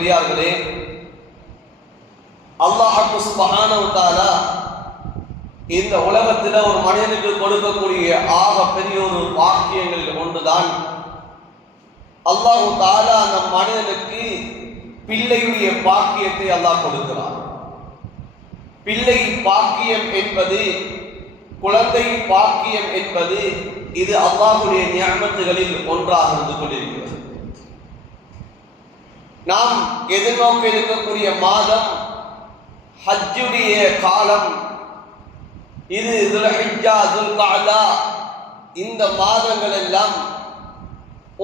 பெரியார்களே, அல்லாஹ் சுப்ஹானஹு வ தஆலா இந்த உலகத்தில் ஒரு மனிதனுக்கு கொடுக்கக்கூடிய ஆக பெரிய ஒரு பாக்கியங்கள் ஒன்றுதான் அல்லாஹ் தஆலா அந்த மனிதனுக்கு பிள்ளையுடைய பாக்கியத்தை அல்லாஹ் கொடுக்கிறார். பிள்ளை பாக்கியம் என்பது, குழந்தை பாக்கியம் என்பது இது அல்லாஹ்வுடைய நிஅமத்துகளில் ஒன்றாக இருந்து கொண்டிருக்கிறது. நாம் எதிர்நோக்க இருக்கக்கூடிய மாதம் ஹஜ்ஜுடைய காலம். இது துல்ஹிஜ்ஜா, துல்கஅதா, இந்த மாதங்கள் எல்லாம்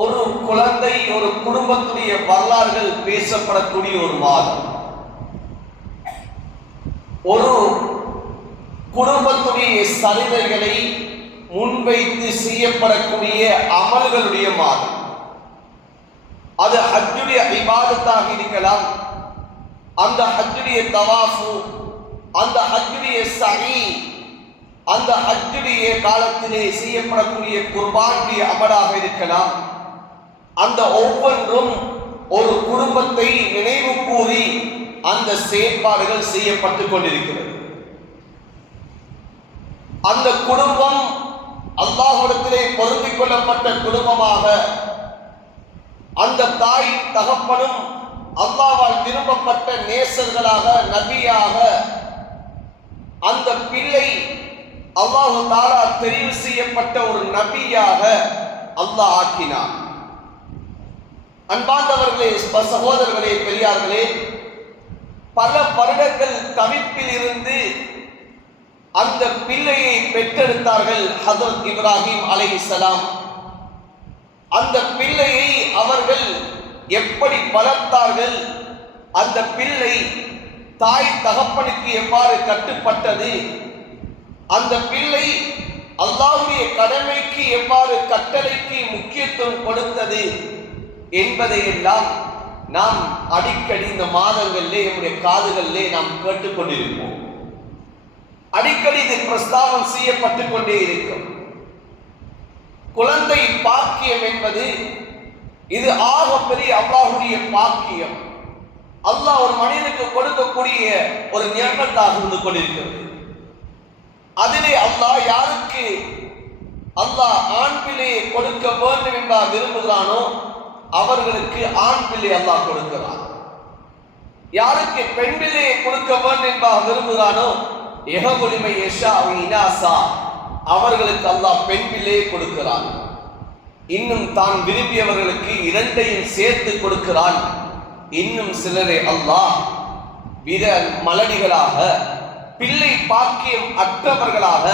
ஒரு குழந்தை, ஒரு குடும்பத்துடைய வரலாறுகள் பேசப்படக்கூடிய ஒரு மாதம். ஒரு குடும்பத்துடைய சரிதைகளை முன்வைத்து செய்யப்படக்கூடிய அமல்களுடைய மாதம். அது ஹஜ்ஜுடைய இபாதத்தாக இருக்கலாம், அந்த ஹஜ்ஜுடைய தவாஃபு, அந்த ஹஜ்ஜுடைய சஹீ, அந்த ஹஜ்ஜுடைய காலத்திலே செய்யப்படக்கூடிய குர்பானுடைய அமலாக இருக்கலாம். அந்த ஒவ்வொன்றும் ஒரு குடும்பத்தை நினைவு கூறி அந்த செயற்பாடுகள் செய்யப்பட்டு கொண்டிருக்கிறது. அந்த குடும்பம் அல்லாஹ்விடத்திலே பொருந்திக் கொள்ளப்பட்ட குடும்பமாக, அந்த தாய் தகப்பனும் அல்லாஹ்வால் விரும்பப்பட்ட நேசர்களாக, நபியாக, அந்த பிள்ளை அல்லாஹ் தஆலா தெரிவு செய்யப்பட்ட ஒரு நபியாக அல்லாஹ் ஆக்கினார். அன்பார்ந்தவர்களே, சகோதரர்களே, பெரியார்களே, பல வருடங்கள் தவிப்பில் இருந்து அந்த பிள்ளையை பெற்றெடுத்தார்கள் ஹஜ்ரத் இப்ராஹிம் அலைஹிஸ்ஸலாம். அந்த பிள்ளையை அவர்கள் எப்படி வளர்த்தார்கள், அந்த பிள்ளை தாய் தகப்பனுக்கு எவ்வாறு கட்டுப்பட்டது, அந்த பிள்ளை அல்லாஹ்வுடைய கடமைக்கு எவ்வாறு கட்டளைக்கு முக்கியத்துவம் கொடுத்தது என்பதையெல்லாம் நாம் அடிக்கடி இந்த மாதங்களிலே நம்முடைய காதுகளிலே நாம் கேட்டுக்கொண்டிருப்போம். அடிக்கடி இது பிரஸ்தாபம் செய்யப்பட்டு கொண்டே இருக்கும். குழந்தை பாக்கியம் என்பது இது ஆக பெரிய அல்லாஹ்வுடைய பாக்கியம். அல்லாஹ் ஒரு மனிதனுக்கு கொடுக்கக்கூடிய ஒரு நியமத்தாக இருந்து கொண்டிருக்கிறது. அதிலே அல்லாஹ் யாருக்கு அல்லாஹ் ஆண் பிள்ளையை கொடுக்க வேண்டும் என்பார் விரும்புகிறானோ அவர்களுக்கு ஆண் பிள்ளை அல்லாஹ் கொடுக்கிறான். யாருக்கு பெண் பிள்ளையை கொடுக்க வேண்டும் என்பார் விரும்புகிறானோ யஹபுலிமை யஷா இனாசா, அவர்களுக்கு அல்லாஹ் பெண் பிள்ளையை கொடுக்கிறான். இன்னும் தான் விரும்பியவர்களுக்கு இரண்டையும் சேர்த்து கொடுக்கிறான். இன்னும் சிலரை அல்லாஹ் விர மலடிகளாக, பிள்ளை பாக்கியம் அற்றவர்களாக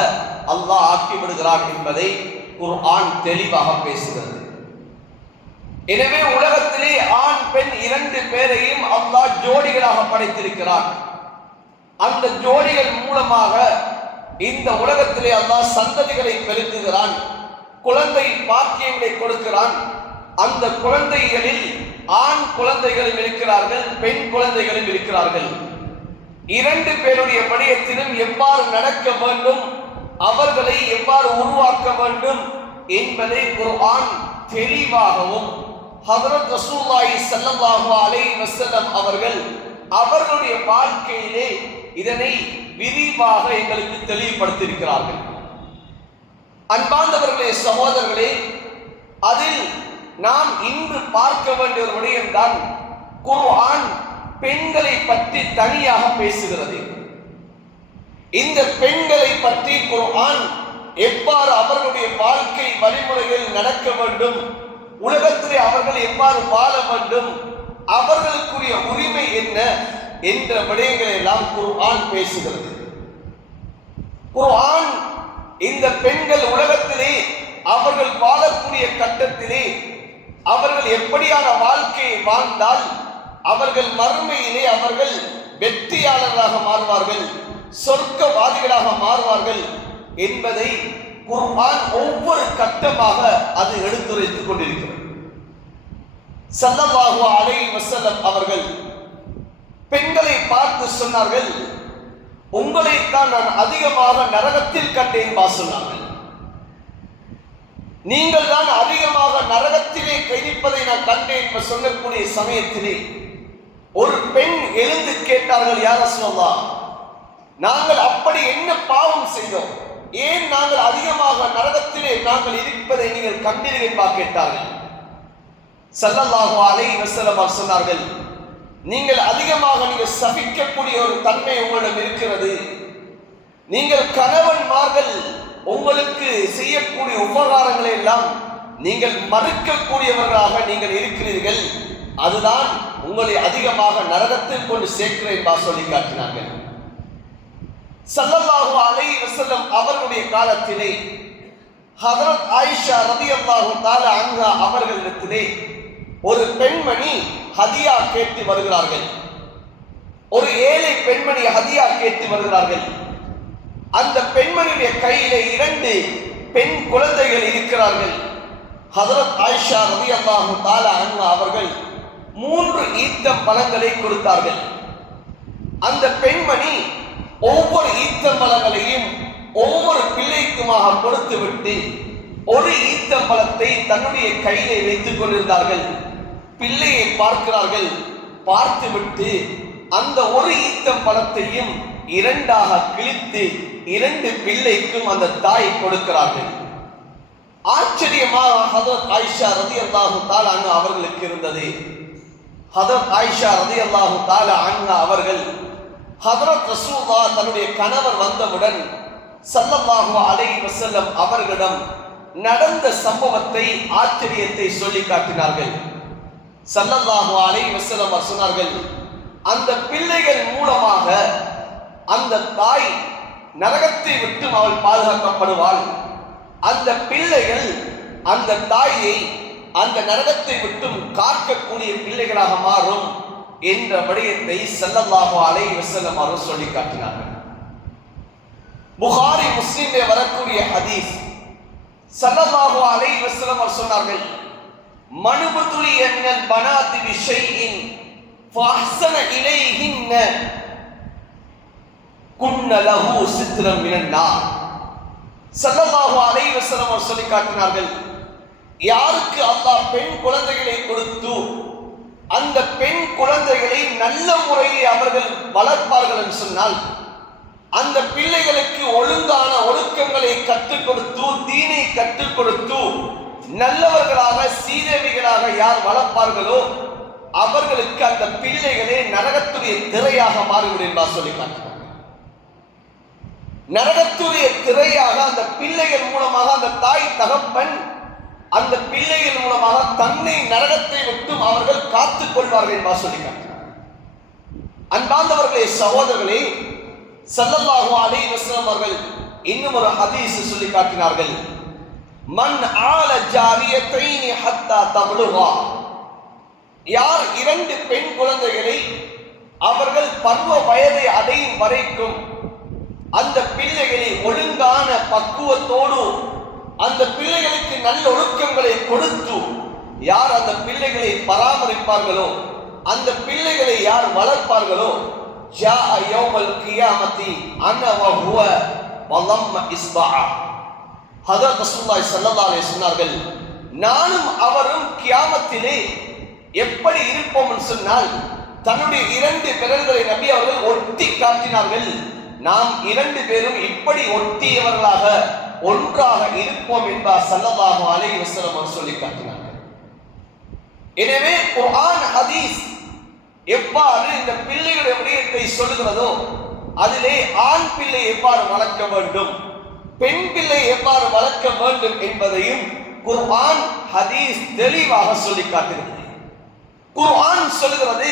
அல்லாஹ் ஆக்கிவிடுகிறான் என்பதை குர்ஆன் தெளிவாக பேசுகிறது. எனவே உலகத்திலே ஆண் பெண் இரண்டு பேரையும் அல்லாஹ் ஜோடிகளாக படைத்திருக்கிறான். அந்த ஜோடிகள் மூலமாக இந்த உலகத்திலே அல்லாஹ் சந்ததிகளை பெருக்குகிறான், குழந்தை பாக்கியங்களை கொடுக்கிறான். அந்த குழந்தைகளில் ஆண் குழந்தைகளும் இருக்கிறார்கள், பெண் குழந்தைகளும் இருக்கிறார்கள். இரண்டு பேருடைய விடயத்திலும் எவ்வாறு நடக்க வேண்டும், அவர்களை எவ்வாறு உருவாக்க வேண்டும் என்பதை குர்ஆன் தெளிவாகவும் ஹஜ்ரத் ரசூலுல்லாஹி ஸல்லல்லாஹு அலைஹி வஸல்லம் அவர்கள் அவர்களுடைய வாழ்க்கையிலே இதனை விரிவாக எங்களுக்கு தெளிவுபடுத்தியிருக்கிறார்கள். அன்பார்ந்தவர்களே, சகோதரர்களே, அதில் நாம் இன்று பார்க்க வேண்டிய ஒரு விடயம்தான் குர்ஆன் பெண்களை பற்றி தனியாக பேசுகிறது. இந்த பெண்களை பற்றி குர்ஆன் எவ்வாறு அவர்களுடைய வாழ்க்கை வழிமுறைகள் நடக்க வேண்டும், உலகத்திலே அவர்கள் எவ்வாறு வாழ வேண்டும், அவர்களுக்குரிய உரிமை என்ன என்ற விடயங்களை எல்லாம் குர்ஆன் பேசுகிறது. குர்ஆன் இந்த பெண்கள் உலகத்திலே அவர்கள் வாழக்கூடிய கட்டத்திலே அவர்கள் எப்படியான வாழ்க்கையை வாழ்ந்தால் அவர்கள் மறுமையிலே அவர்கள் வெற்றியாளர்களாக மாறுவார்கள், சொர்க்கவாதிகளாக மாறுவார்கள் என்பதை குர்ஆன் ஒவ்வொரு கட்டமாக அது எடுத்துரைத்துக் கொண்டிருக்கிறது. ஸல்லல்லாஹு அலைஹி வஸல்லம் அவர்கள் பெண்களை பார்த்து சொன்னார்கள், உங்களைத்தான் நான் அதிகமாக நரகத்தில் கண்டேன் சொன்னார்கள். நீங்கள் தான் அதிகமாக நரகத்திலே கைதிப்பதை நான் கண்டேன் என்று சொல்லக்கூடிய சமயத்திலே ஒரு பெண் எழுந்து கேட்டார்கள், யா ரசூலல்லாஹ், நாங்கள் அப்படி என்ன பாவம் செய்தோம், ஏன் நாங்கள் அதிகமாக நரகத்திலே நாங்கள் இருப்பதை நீங்கள் கண்டீர்கள் என்பா கேட்டார்கள். ஸல்லல்லாஹு அலைஹி வஸல்லம் சொன்னார்கள், நீங்கள் அதிகமாக நீங்கள் சபிக்கக்கூடிய ஒரு தன்மை உங்களிடம் இருக்கிறது. நீங்கள் கணவன்மார்கள் உங்களுக்கு செய்யக்கூடிய உபகாரங்களை எல்லாம் நீங்கள் மறுக்கக்கூடியவர்களாக நீங்கள் இருக்கிறீர்கள். அதுதான் உங்களை அதிகமாக நரகத்தில் கொண்டு சேர்க்கிறேன் என்பா சொல்லி காட்டினார்கள். ஸல்லல்லாஹு அலைஹி வஸல்லம் அவர்களுடைய காலத்திலே ஹஜ்ரத் ஆயிஷா ரலியல்லாஹு தஆலா அன்ஹா அவர்களிடத்திலே ஒரு பெண்மணி ஹதியா கேட்டு வருகிறார்கள். ஒரு ஏழை பெண்மணி ஹதியா கேட்டு வருகிறார்கள். அந்த பெண்மணியுடைய கையிலே 2 பெண் குழந்தைகள் இருக்கிறார்கள். ஹஜ்ரத் ஆயிஷா ரலியல்லாஹு தஆலா அன்ஹா அவர்கள் 3 ஈத்தம் பழங்களை கொடுத்தார்கள். அந்த பெண்மணி ஒவ்வொரு ஈத்தம் பழங்களையும் ஒவ்வொரு பிள்ளைக்குமாக கொடுத்துவிட்டு ஒரு ஈத்தம் பழத்தை தன்னுடைய கையிலே வைத்துக் கொண்டிருந்தார்கள். பிள்ளையை பார்க்கிறார்கள். பார்த்துவிட்டு அந்த ஒரு ஈத்தம் பழத்தையும் 2ஆக கிழித்து 2 பிள்ளைக்கும் அந்த தாய் கொடுக்கிறார்கள். ஆச்சரியமாக ஹஜ்ரத் ஆயிஷா ரலியல்லாஹு தஆலா அன்ஹா அவர்களுக்கு இருந்தது. ஹஜ்ரத் ஆயிஷா ரலியல்லாஹு தஆலா அன்ஹா அவர்கள் ஹஜ்ரத் ரசூலுல்லாஹ் தன்னுடைய கணவர் வந்தவுடன் ஸல்லல்லாஹு அலைஹி வஸல்லம் அவர்களிடம் நடந்த சம்பவத்தை, ஆச்சரியத்தை சொல்லி காட்டினார்கள். ஸல்லல்லாஹு அலைஹி வஸல்லம் சொன்னார்கள், அந்த பிள்ளைகள் மூலமாக அந்த தாய் நரகத்தை விட்டு அவள் பாதுகாக்கப்படுவாள். அந்த பிள்ளைகள் அந்த தாயை அந்த நரகத்தை விட்டும் காக்கக்கூடிய பிள்ளைகளாக மாறும் என்ற விடயத்தை ஸல்லல்லாஹு அலைஹி வஸல்லம் அவர்கள் சொல்லி காட்டினார்கள். புகாரி முஸ்லிமிலே வரக்கூடிய ஹதீஸ், ஸல்லல்லாஹு அலைஹி வஸல்லம் அவர்கள் சொன்னார்கள், மனுபுதுலி அன்னல் பனாதி பிஷைஇன் ஃபஹ்ஸன இலைஹின்ன குன்ன லஹு சித்ரம் மினன் நார். ஸல்லல்லாஹு அலைஹி வஸல்லம் அவர்கள் சொல்லி காட்டினார்கள், யாருக்கு அல்லாஹ் பெண் குழந்தைகளை கொடுத்து அந்த பெண் குழந்தைகளை நல்ல முறையில் அவர்கள் வளர்ப்பார்கள் என்று சொன்னால், அந்த பிள்ளைகளுக்கு ஒழுங்கான ஒழுக்கங்களை கற்றுக் கொடுத்து தீனை கற்றுக் கொடுத்து நல்லவர்களாக சீதேவிகளாக யார் வளர்ப்பார்களோ அவர்களுக்கு அந்த பிள்ளைகளே நரகத்துடைய திரையாக மாறிவிடும் என்பார் சொல்லி காட்டினார். நரகத்துடைய திரையாக அந்த பிள்ளைகள் மூலமாக அந்த தாய் தகப்பன் அந்த பிள்ளைகள் மூலமாக தன்னை நரகத்தை விட்டும் அவர்கள் காத்துக் கொள்வார்கள் என்பார் சொல்லி காட்டினார். அன்பார்ந்தவர்களே, சகோதரர்களே, ஸல்லல்லாஹு அலைஹி வஸல்லம் அவர்கள் இன்னும் ஒரு ஹதீஸ் சொல்லி காட்டினார்கள், மன் ஆல ஜாரியத்தைனி ஹத்தா தப்லுகா, யார் 2 பெண் குழந்தைகளை அவர்கள் பருவ வயதை அடையும் வரைக்கும் அந்த பிள்ளைகளை ஒழுங்கான பக்குவத்தோடு அந்த பிள்ளைகளுக்கு நல்ல ஒழுக்கங்களை கொடுத்து யார் அந்த பிள்ளைகளை பராமரிப்பார்களோ, அந்த பிள்ளைகளை யார் வளர்ப்பார்களோ, ஜாஅ யௌமல் கியாமத்தி அன வ ஹுவ வலம்ம இஸ்பா. ஹஜ்ரத் ரசூலுல்லாஹி ஸல்லல்லாஹு அலைஹி சொன்னார்கள், நானும் அவரும் கியாமத்திலே எப்படி இருப்போம் என்று சொன்னால், தன்னுடைய 2 விரல்களை நபி அவர்கள் ஒட்டி காட்டினார்கள். நாம் 2 பேரும் இப்படி ஒட்டியவர்களாக ஒன்றாக இருப்போம் என்பார் ஸல்லல்லாஹு அலைஹி வஸல்லம் அவர் சொல்லி காட்டினார்கள். எனவே குர்ஆன் ஹதீஸ் எவ்வாறு இந்த பிள்ளைகளுடைய விடயத்தை சொல்லுகிறதோ, அதிலே ஆண் பிள்ளை எவ்வாறு வளர்க்க வேண்டும், பெண் பிள்ளை எவ்வாறு வளர்க்க வேண்டும் என்பதையும் குர்ஆன் ஹதீஸ் தெளிவாக சொல்லி காட்டுகிறது. குர்ஆன் சொல்லுகிறது,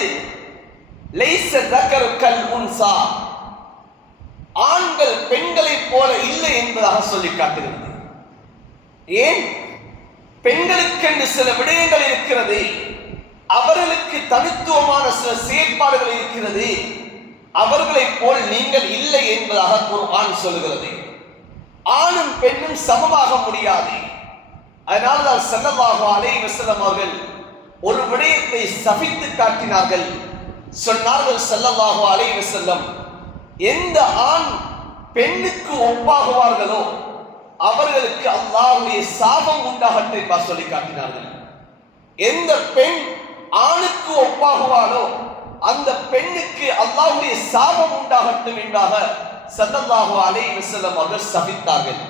லைஸ தக்கரு கல் உன்சா, ஆண்கள் பெண்களை போல இல்லை என்பதாக சொல்லி காட்டுகிறது. ஏன்? பெண்களுக்கென்று சில விடயங்கள் இருக்கிறது, அவர்களுக்கு தனித்துவமான சில செயற்பாடுகள் இருக்கிறது, அவர்களை போல் நீங்கள் இல்லை என்பதாக குர்ஆன் சொல்லுகிறது. ஆணும் பெண்ணும் சமமாக முடியாது. அதனால்தான் ஸல்லல்லாஹு அலைஹி வஸல்லம் அவர்கள் ஒரு விடயத்தை சபித்து காட்டினார்கள். சொன்னார்கள் ஸல்லல்லாஹு அலைஹி வஸல்லம், எந்த ஆண் பெண்ணுக்கு ஒப்பாகுவார்களோ அவர்களுக்கு அல்லாஹ்வுடைய சாபம் உண்டாகட்டும் என்று சொல்லி காட்டினார்கள். எந்த பெண் ஆணுக்கு ஒப்பாகுவாளோ அந்த பெண்ணுக்கு அல்லாஹ்வுடைய சாபம் உண்டாகட்டும் என்பதாக ஸல்லல்லாஹு அலைஹி வஸல்லம் அவர்கள் சபித்தார்கள்.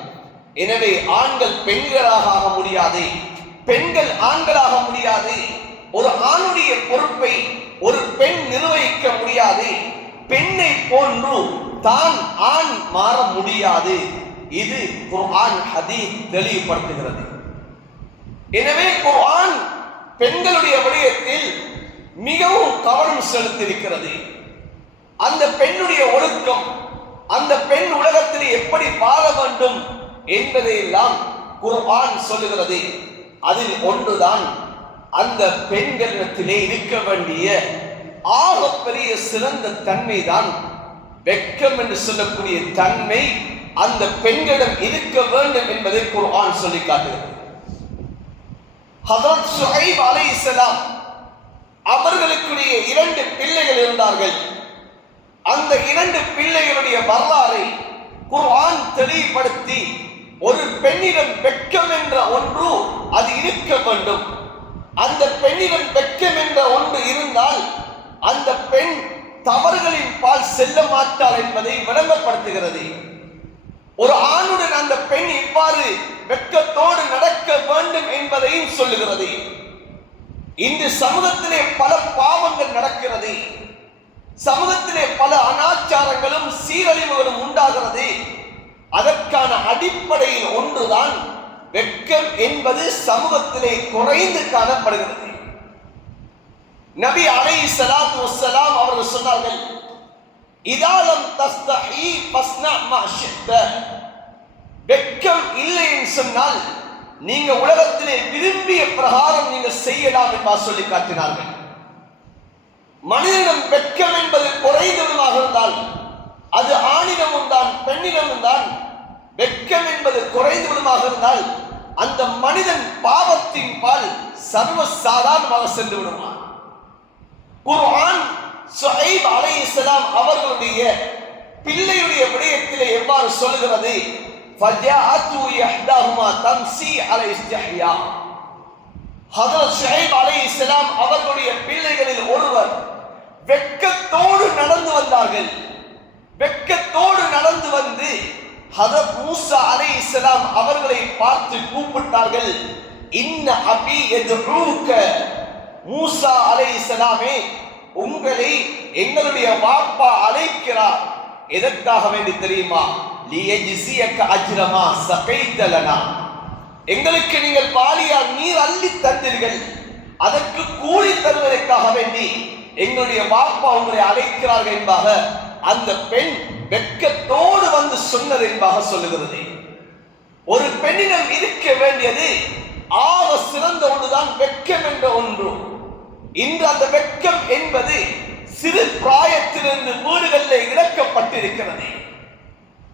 எனவே ஆண்கள் பெண்களாக ஆக முடியாது, பெண்கள் ஆண்களாக முடியாது. ஒரு ஆணுடைய பொறுப்பை ஒரு பெண் நிர்வகிக்க முடியாது. பெண்ணை போன்று தான் ஆண் மாற முடியாது. இது குர்ஆன் ஹதீஸ் தெளிவுபடுத்துகிறது. எனவே குர்ஆன் பெண்களுடைய விடயத்தில் மிகவும் கவனம் செலுத்தியிருக்கிறது. அந்த பெண்ணுடைய ஒழுக்கம், அந்த பெண் உலகத்தில் எப்படி வாழ வேண்டும் என்பதையெல்லாம் குர்ஆன் சொல்லுகிறது. அதில் ஒன்றுதான் அந்த பெண்களிடத்திலே இருக்க வேண்டிய ஆகப்பெரிய சிறந்த தன்மை தான் வெட்கம் என்று சொல்லக்கூடிய தன்மை அந்த பெண்களிடம் இருக்க வேண்டும் என்பதை குர்ஆன் சொல்லி காட்டுகிறது. ஹஜ்ரத் ஷுஐப் அலைஹிஸ்ஸலாம் அவர்களுக்குடைய 2 பிள்ளைகள் இருந்தார்கள். அந்த 2 பிள்ளைகளுடைய வரலாறை குர்ஆன் தெளிவுபடுத்தி ஒரு பெண்ணிடம் வெட்கம் என்ற ஒன்று அது இருக்க வேண்டும். அந்த பெண்ணிடம் வெட்கம் என்ற ஒன்று இருந்தால் அந்த பெண் தவறுகளின் பால் செல்ல மாட்டாள் என்பதை விளங்கப்படுத்துகிறது. ஒரு ஆணுடன் அந்த பெண் இவ்வாறு வெட்கத்தோடு நடக்க வேண்டும் என்பதையும் சொல்லுகிறது. இன்று சமூகத்திலே பல பாவங்கள் நடக்கிறது. சமூகத்திலே பல அனாச்சாரங்களும் சீரழிவுகளும் உண்டாகிறது. அதற்கான அடிப்படையில் ஒன்றுதான் வெட்கம் என்பது சமூகத்திலே குறைந்து காணப்படுகிறது. நபி அலைஹிஸ்ஸலாத்து வஸ்ஸலாம் அவர்கள் சொன்னார்கள், இதா லம் தஸ்தஹி ஃபஸ்னா மா ஷித்த. வெட்கம் இல்லை என்று சொன்னால் நீங்க உலகத்திலே விரும்பிய பிரகாரம் நீங்க செய்யலாம் என்று சொல்லி காட்டினார்கள். மனிதனிடம் வெட்கம் என்பது குறைந்ததுமாக இருந்தால் அது ஆணிடமும் தான் பெண்ணிடமும் தான். வெட்கம் என்பது குறைந்ததுமாக இருந்தால் அந்த மனிதன் பாவத்தின் பால் சர்வ சாதாரணமாக சென்று விடுவான். குர்ஆன் ஷுஐப் அலைஹிஸ்ஸலாம் அவர்களுடைய பிள்ளையுடைய விடயத்திலே எவ்வாறு சொல்கிறது, ஃபஜாஅத்து இஹ்தாஹுமா தம்சி அலை இஸ்திஹ்யா. ஹஜ்ரத் ஷுஐப் அலைஹிஸ்ஸலாம் அவர்களுடைய பிள்ளைகளில் ஒருவர் வெட்கத்தோடு நடந்து வந்தார்கள். வெட்கத்தோடு நடந்து வந்து ஹஜ்ரத் மூசா அலைஹிஸ்ஸலாம் அவர்களை பார்த்து கூப்பிட்டார்கள், இன்ன அபி யதுஊக. மூசா அலைஹிஸ்ஸலாமே, உங்களை எங்களுடைய வாப்பா அழைக்கிறார். எதற்காக வேண்டி தெரியுமா? லியஜ்ஸியக அஜ்ரமா ஸகைத லனா. எங்களுக்கு நீங்கள் பாலியால் நீர் அள்ளி தந்தீர்கள், அதற்கு கூலி தருவதற்காக வேண்டி எங்களுடைய வாப்பா உங்களை அழைக்கிறார்கள் என்பதாக அந்த பெண் வெட்கத்தோடு வந்து சொன்னது என்பதாக சொல்லுகிறது. ஒரு பெண்ணிடம் இருக்க வேண்டியது ஆக சிறந்த ஒன்றுதான் வெட்கம் என்ற ஒன்று. இன்று அந்த வெட்கம் என்பது சிறு பிராயத்திலிருந்து வீடுகளில் இழக்கப்பட்டிருக்கிறது.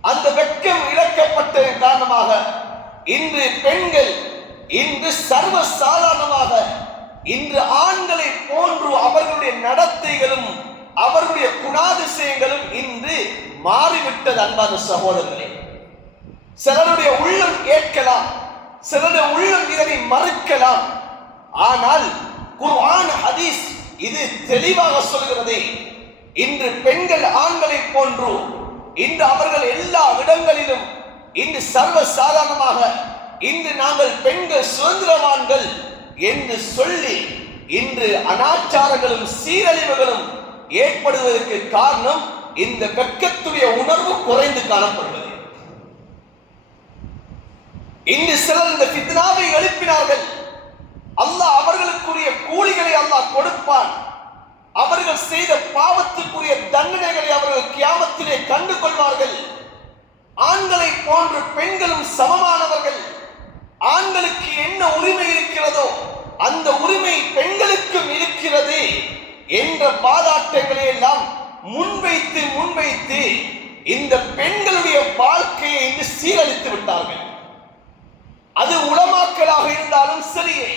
அந்த வெட்கம் இழக்கப்பட்டதன் காரணமாக இன்று பெண்கள் இன்று சர்வ சாதாரணமாக இன்று ஆண்களை போன்று அவர்களுடைய நடத்தைகளும் அவர்களுடைய குணாதிசயங்களும் இன்று மாறிவிட்டது. அன்பான சகோதரர்களே, சிலருடைய உள்ளம் கேட்கலாம், சிலருடைய உள்ளம் இதனை மறுக்கலாம். ஆனால் குர்ஆன் ஹதீஸ் இது தெளிவாக சொல்கிறது. இன்று பெண்கள் ஆண்களை போன்று இன்று அவர்கள் எல்லா இடங்களிலும் இன்று சர்வ சாதாரணமாக இன்று நாங்கள் பெண்கள் சுதந்திரவான்கள் என்று சொல்லி இன்று அனாச்சாரங்களும் சீரழிவுகளும் ஏற்படுவதற்கு காரணம் இந்த வெட்கத்துடைய உணர்வு குறைந்து காணப்படுவது. இன்று சிலர் இந்த ஃபித்னாவை எழுப்பினார்கள். அல்லாஹ் அவர்களுக்குரிய கூலிகளை அல்லாஹ் கொடுப்பான். அவர்கள் செய்த பாவத்துக்குரிய தண்டனைகளை அவர்கள் கியாமத்திலே கண்டு கொள்வார்கள். ஆண்களை போன்று பெண்களும் சமமானவர்கள். ஆண்களுக்கு என்ன உரிமை இருக்கிறதோ அந்த உரிமை பெண்களுக்கும் இருக்கிறது என்ற பாதாட்டங்களை எல்லாம் முன்வைத்து இந்த பெண்களுடைய வாழ்க்கையை இன்று சீரழித்து விட்டார்கள். அது உலமாக்களாக இருந்தாலும் சரியே,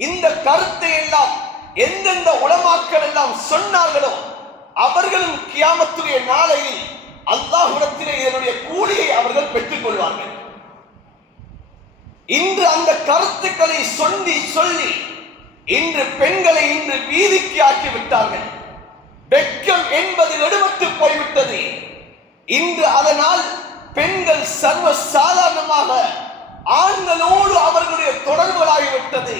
இந்த கருத்தை எல்லாம் எந்தெந்த உலமாக்கள் எல்லாம் சொன்னார்களோ அவர்களும் கியாமத்துடைய நாளையில் அல்லாஹ்விடத்திலே இதனுடைய கூலியை அவர்கள் பெற்றுக் கொள்வார்கள். இன்று அந்த கருத்துக்களை சொல்லி இன்று பெண்களை இன்று வீதிக்கு ஆக்கி விட்டார்கள். இன்று அதனால் பெண்கள் சர்வ சாதாரணமாக ஆண்களோடு அவர்களுடைய தொடர்புகளாகிவிட்டது.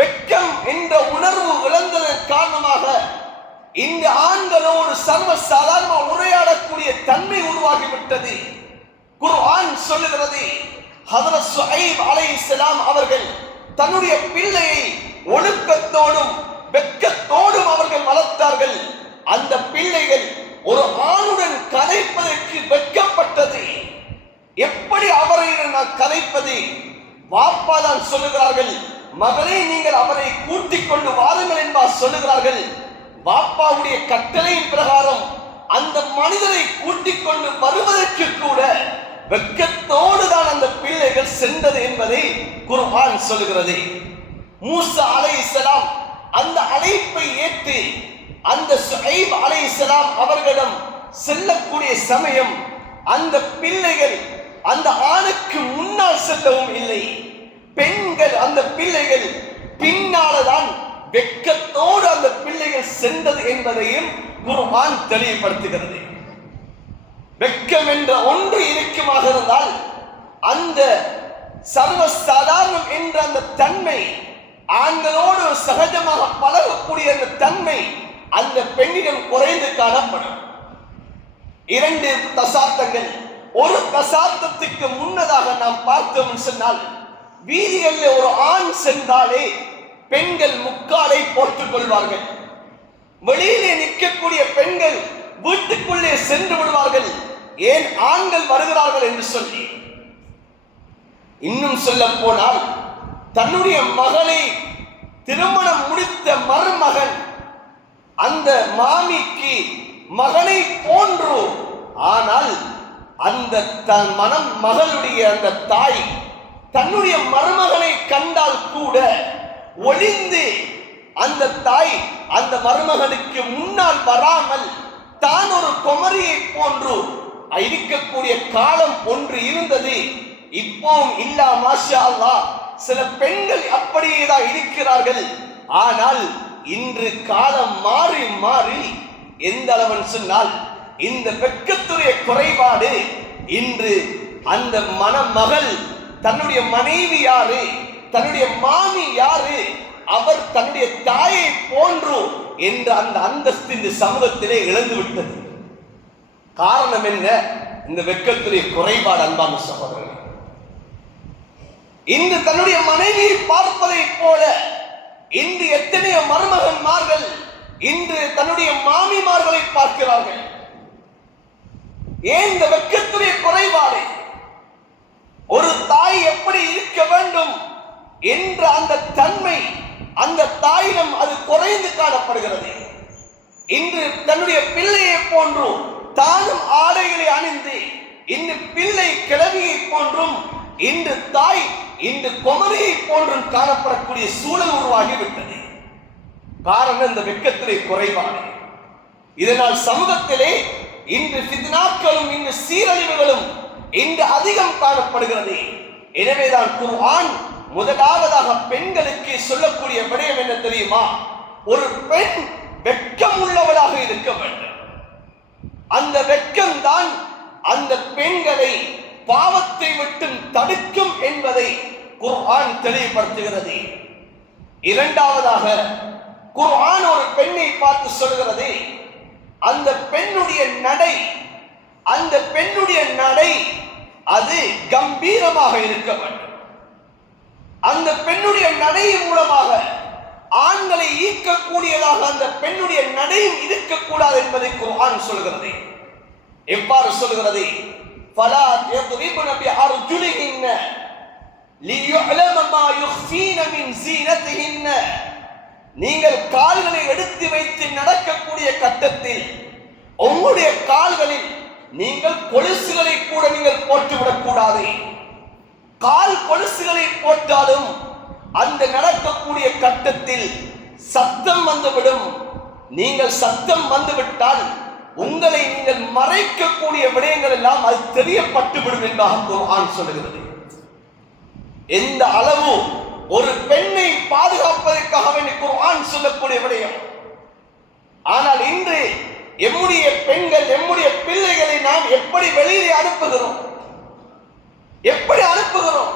வெட்கம் என்ற உணர்வு இழந்ததன் காரணமாக இந்த ஆண்களோடு சர்வ சாதாரண உரையாடக்கூடிய தன்மை உருவாகிவிட்டது. குர்ஆன் சொல்லுகிறது, ஹஜ்ரத் ஷுஐப் அலைஹிஸ்ஸலாம் அவர்கள் தன்னுடைய பிள்ளையை ஒழுக்கத்தோடும் வெட்கத்தோடும் அவர்கள் வளர்த்தார்கள். அந்த பிள்ளைகள் ஒரு ஆணுடன் கதைப்பதற்கு வெட்கப்பட்டது. எப்படி அவரை நான் கதைப்பது? வாப்பா தான் சொல்லுகிறார்கள், மகளே நீங்கள் அவரை கூட்டிக் கொண்டு வாருங்கள் என்பார் சொல்லுகிறார்கள். வாப்பாவுடைய கட்டளையின் பிரகாரம் அந்த மனிதரை கூட்டிக் கொண்டு வருவதற்கு கூட வெட்கத்தோடு தான் அந்த பிள்ளைகள் சென்றது என்பதை குர்ஆன் சொல்லுகிறது. மூசா அலைஹிஸ்ஸலாம் அந்த அழைப்பை ஏற்று அந்த ஷுஐப் அலைஹிஸ்ஸலாம் அவர்களிடம் செல்லக்கூடிய சமயம் அந்த பிள்ளைகள் அந்த ஆணுக்கு முன்னால் செல்லவும் இல்லை. பெண்கள் அந்த பிள்ளைகள் பின்னால்தான் வெட்கத்தோடு அந்த பிள்ளைகள் சென்றது என்பதையும் குர்ஆன் தெளிவுபடுத்துகிறது. வெட்கம் என்ற ஒன்று இருக்குமாக இருந்தால் அந்த சர்வசாதாரணம் என்ற அந்த தன்மை, ஆண்களோடு சகஜமாக பழகக்கூடிய அந்த தன்மை அந்த பெண்ணிடம் குறைந்து காணப்படும். 2 தசாப்தங்கள், ஒரு தசாப்தத்துக்கு முன்னதாக நாம் பார்த்தோம் சொன்னால், வீதிகளில் ஒரு ஆண் சென்றாலே பெண்கள் முக்காலை போட்டுக் கொள்வார்கள். வெளியிலே நிற்கக்கூடிய பெண்கள் வீட்டுக்குள்ளே சென்று விடுவார்கள், ஏன் ஆண்கள் வருகிறார்கள் என்று சொல்லி. இன்னும் சொல்ல போனால், தன்னுடைய மகளை திருமணம் முடித்த மருமகன் அந்த மாமிக்கு மகனை போன்று, ஆனால் அந்த மகளுடைய அந்த தாய் தன்னுடைய மருமகனை கண்டால் கூட ஒளிந்து அந்த தாய் அந்த மருமகனுக்கு முன்னால் வராமல் தான் ஒரு குமரியை போன்று இருக்கக்கூடிய காலம் ஒன்று இருந்தது. இப்போவும் இல்லா மாஷா அல்லாஹ் சில பெண்கள் அப்படியே தான் இருக்கிறார்கள். ஆனால் இன்று காலம் மாறி மாறி எந்த அளவன் சொன்னால், இந்த வெட்கத்துடைய குறைபாடு இன்று அந்த மணமகள் தன்னுடைய மனைவி யாரு, தன்னுடைய மாமி யாரு, அவர் தன்னுடைய தாயை போன்று என்ற அந்த அந்தஸ்து இந்த சமூகத்திலே இழந்து விட்டது. காரணம் என்ன? இந்த வெட்கத்துடைய குறைபாடு. அன்பான சகோதரர்கள், இன்று தன்னுடைய மனைவியை பார்ப்பதை போல இன்று எத்தனையோ மருமகன்மார்கள் இன்று தன்னுடைய மாமிமார்களை பார்க்கிறார்கள். ஏன் இந்த வெட்கத்துடைய குறைபாடு? ஒரு தாய் எப்படி இருக்க வேண்டும் என்ற அந்த தன்மை அந்த தாயிடம் அது குறைந்து காணப்படுகிறது. இன்று தன்னுடைய பிள்ளையை போன்று தானும் ஆடைகளை அணிந்து இன்று பிள்ளை கிழவியை போன்றும் இன்று தாய் இன்று குமரியை போன்றும் காணப்படக்கூடிய சூழல் உருவாகிவிட்டது. காரணம் இந்த வெட்கத்திலே குறைபாடு. இதனால் சமூகத்திலே இன்று ஃபித்னாக்களும் இன்று சீரழிவுகளும் இன்று அதிகம் காணப்படுகிறது. எனவேதான் குர்ஆன் முதலாவதாக பெண்களுக்கு சொல்லக்கூடிய விடயம் என்ன தெரியுமா? ஒரு பெண் வெட்கம் உள்ளவளாக இருக்க வேண்டும். அந்த வெட்கம் தான் அந்த பெண்களை பாவத்தை விட்டு தடுக்கும் என்பதை குர்ஆன் தெளிவுபடுத்துகிறது. இரண்டாவதாக குர்ஆன் ஒரு பெண்ணை பார்த்து சொல்கிறது, அந்த பெண்ணுடைய நடை, அந்த பெண்ணுடைய நடை அது கம்பீரமாக இருக்க வேண்டும். அந்த பெண்ணுடைய நடையின் மூலமாக ஆண்களை ஈர்க்கக்கூடியதாக அந்த பெண்ணுடைய நடையும் இருக்கக்கூடாது என்பதை குர்ஆன் சொல்கிறது. எவ்வாறு சொல்கிறது? ஃபலா யத்ரிபுன பிஅர்ஜுலிஹின்ன லியுஅலம மா யுஃபீன மின் ஸீனத்திஹின்ன. நீங்கள் கால்களை எடுத்து வைத்து நடக்கக்கூடிய கட்டத்தில் உங்களுடைய கால்களில் நீங்கள் கொலுசுகளை கூட நீங்கள் போட்டுவிடக் கூடாது. கால் கொலுசுகளை போட்டாலும் அந்த நடக்கக்கூடிய கட்டத்தில் சத்தம் வந்துவிடும். நீங்கள் சத்தம் வந்துவிட்டால் உங்களை நீங்கள் மறைக்கக்கூடிய விடயங்கள் எல்லாம் அது தெரியப்பட்டுவிடும் என்பதாக குர்ஆன் சொல்லுகிறது. எந்த அளவு ஒரு பெண்ணை பாதுகாப்பதற்காக வேண்டி குர்ஆன் சொல்லக்கூடிய விடயம். ஆனால் இன்று எம்முடைய பெண்கள் எம்முடைய பிள்ளைகளை நாம் எப்படி வெளியிலே அனுப்புகிறோம்? எப்படி அனுப்புகிறோம்?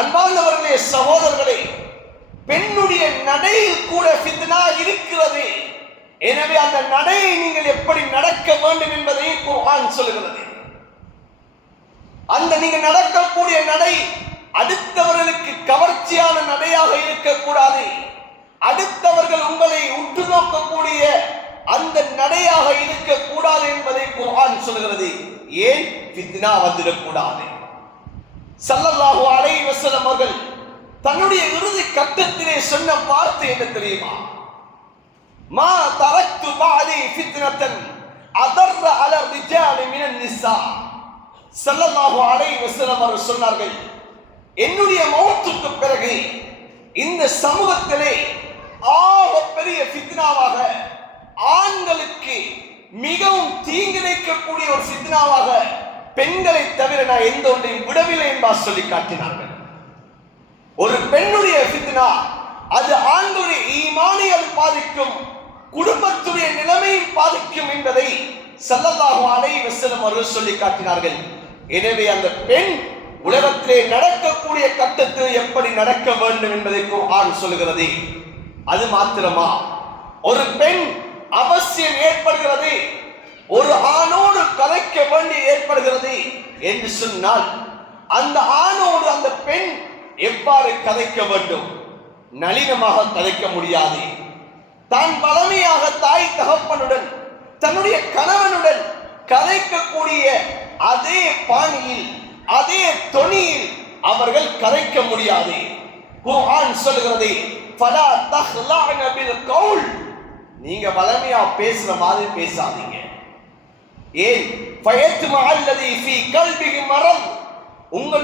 அன்பார்ந்தவர்களே, சகோதரர்களே, பெண்ணுடைய நடையில் கூட ஃபித்னா இருக்கிறது. எனவே அந்த நடையை நீங்கள் எப்படி நடக்க வேண்டும் என்பதை குர்ஆன் சொல்கிறது. அந்த நீங்க நடக்கக்கூடிய நடை அடுத்தவர்களுக்கு கவர்ச்சியான நடையாக இருக்கக்கூடாது. அடுத்தவர்கள் உங்களை உற்று நோக்கக்கூடிய அந்த நடையாக இருக்கக்கூடாது என்பதை குர்ஆன் சொல்கிறது. ஏன்? ஃபித்னா வந்துடக்கூடாது. ஸல்லல்லாஹு அலைஹி வஸல்லம் அவர்கள் தன்னுடைய இறுதி கட்டத்திலே சொன்ன வார்த்தை என்ன தெரியுமா? மா தரக்து பஅதி ஃபித்னத்தன் அதர்ர அலா ரிஜாலி மினன் நிஸா. ஸல்லல்லாஹு அலைஹி வஸல்லம் அவர்கள் சொன்னார்கள், என்னுடைய மௌத்துக்கு பிறகு இந்த சமூகத்திலே ஆக பெரிய ஃபித்னாவாக, ஆண்களுக்கு மிகவும் தீங்கிழைக்கக்கூடிய ஒரு ஃபித்னாவாக பெண்களை தவிர நான் எந்த ஒன்றையும் விடவில்லை என்பார் சொல்லி காட்டினார்கள். ஒரு பெண்ணுடைய ஃபித்னா அது ஆண்களுடைய ஈமானை அது பாதிக்கும், குடும்பத்துடைய நிலைமையை பாதிக்கும் என்பதை ஸல்லல்லாஹு அலைஹி வஸல்லம் அவர்கள் சொல்லி காட்டினார்கள். எனவே அந்த பெண் உலகத்திலே நடக்கக்கூடிய கட்டத்தில் எப்படி நடக்க வேண்டும் என்பதை குர்ஆன் சொல்கிறது. அது மாத்திரமா, ஒரு பெண் அவசியம் ஏற்படுகிறது, ஒரு ஆணோடு கலைக்க வேண்டி ஏற்படுகிறது என்று சொன்னால் அந்த ஆணோடு அந்த பெண் எவ்வாறு கதைக்க வேண்டும்? நளினமாக கதைக்க முடியாது. தான் பழமையாக தாய் தகப்பனுடன் தன்னுடைய கணவனுடன் கதைக்கக்கூடிய அதே பாணியில் அதே தொனியில் அவர்கள் கதைக்க முடியாது. குர்ஆன் சொல்கிறது, ஃபலா தஹ்லஅன பில் கௌல், நீங்க பழமையா பேசுற மாதிரி பேசாதீங்க. ஏன்? ஃபயத்மா அல்லதி ஃபீ கல்பிஹி மரத்,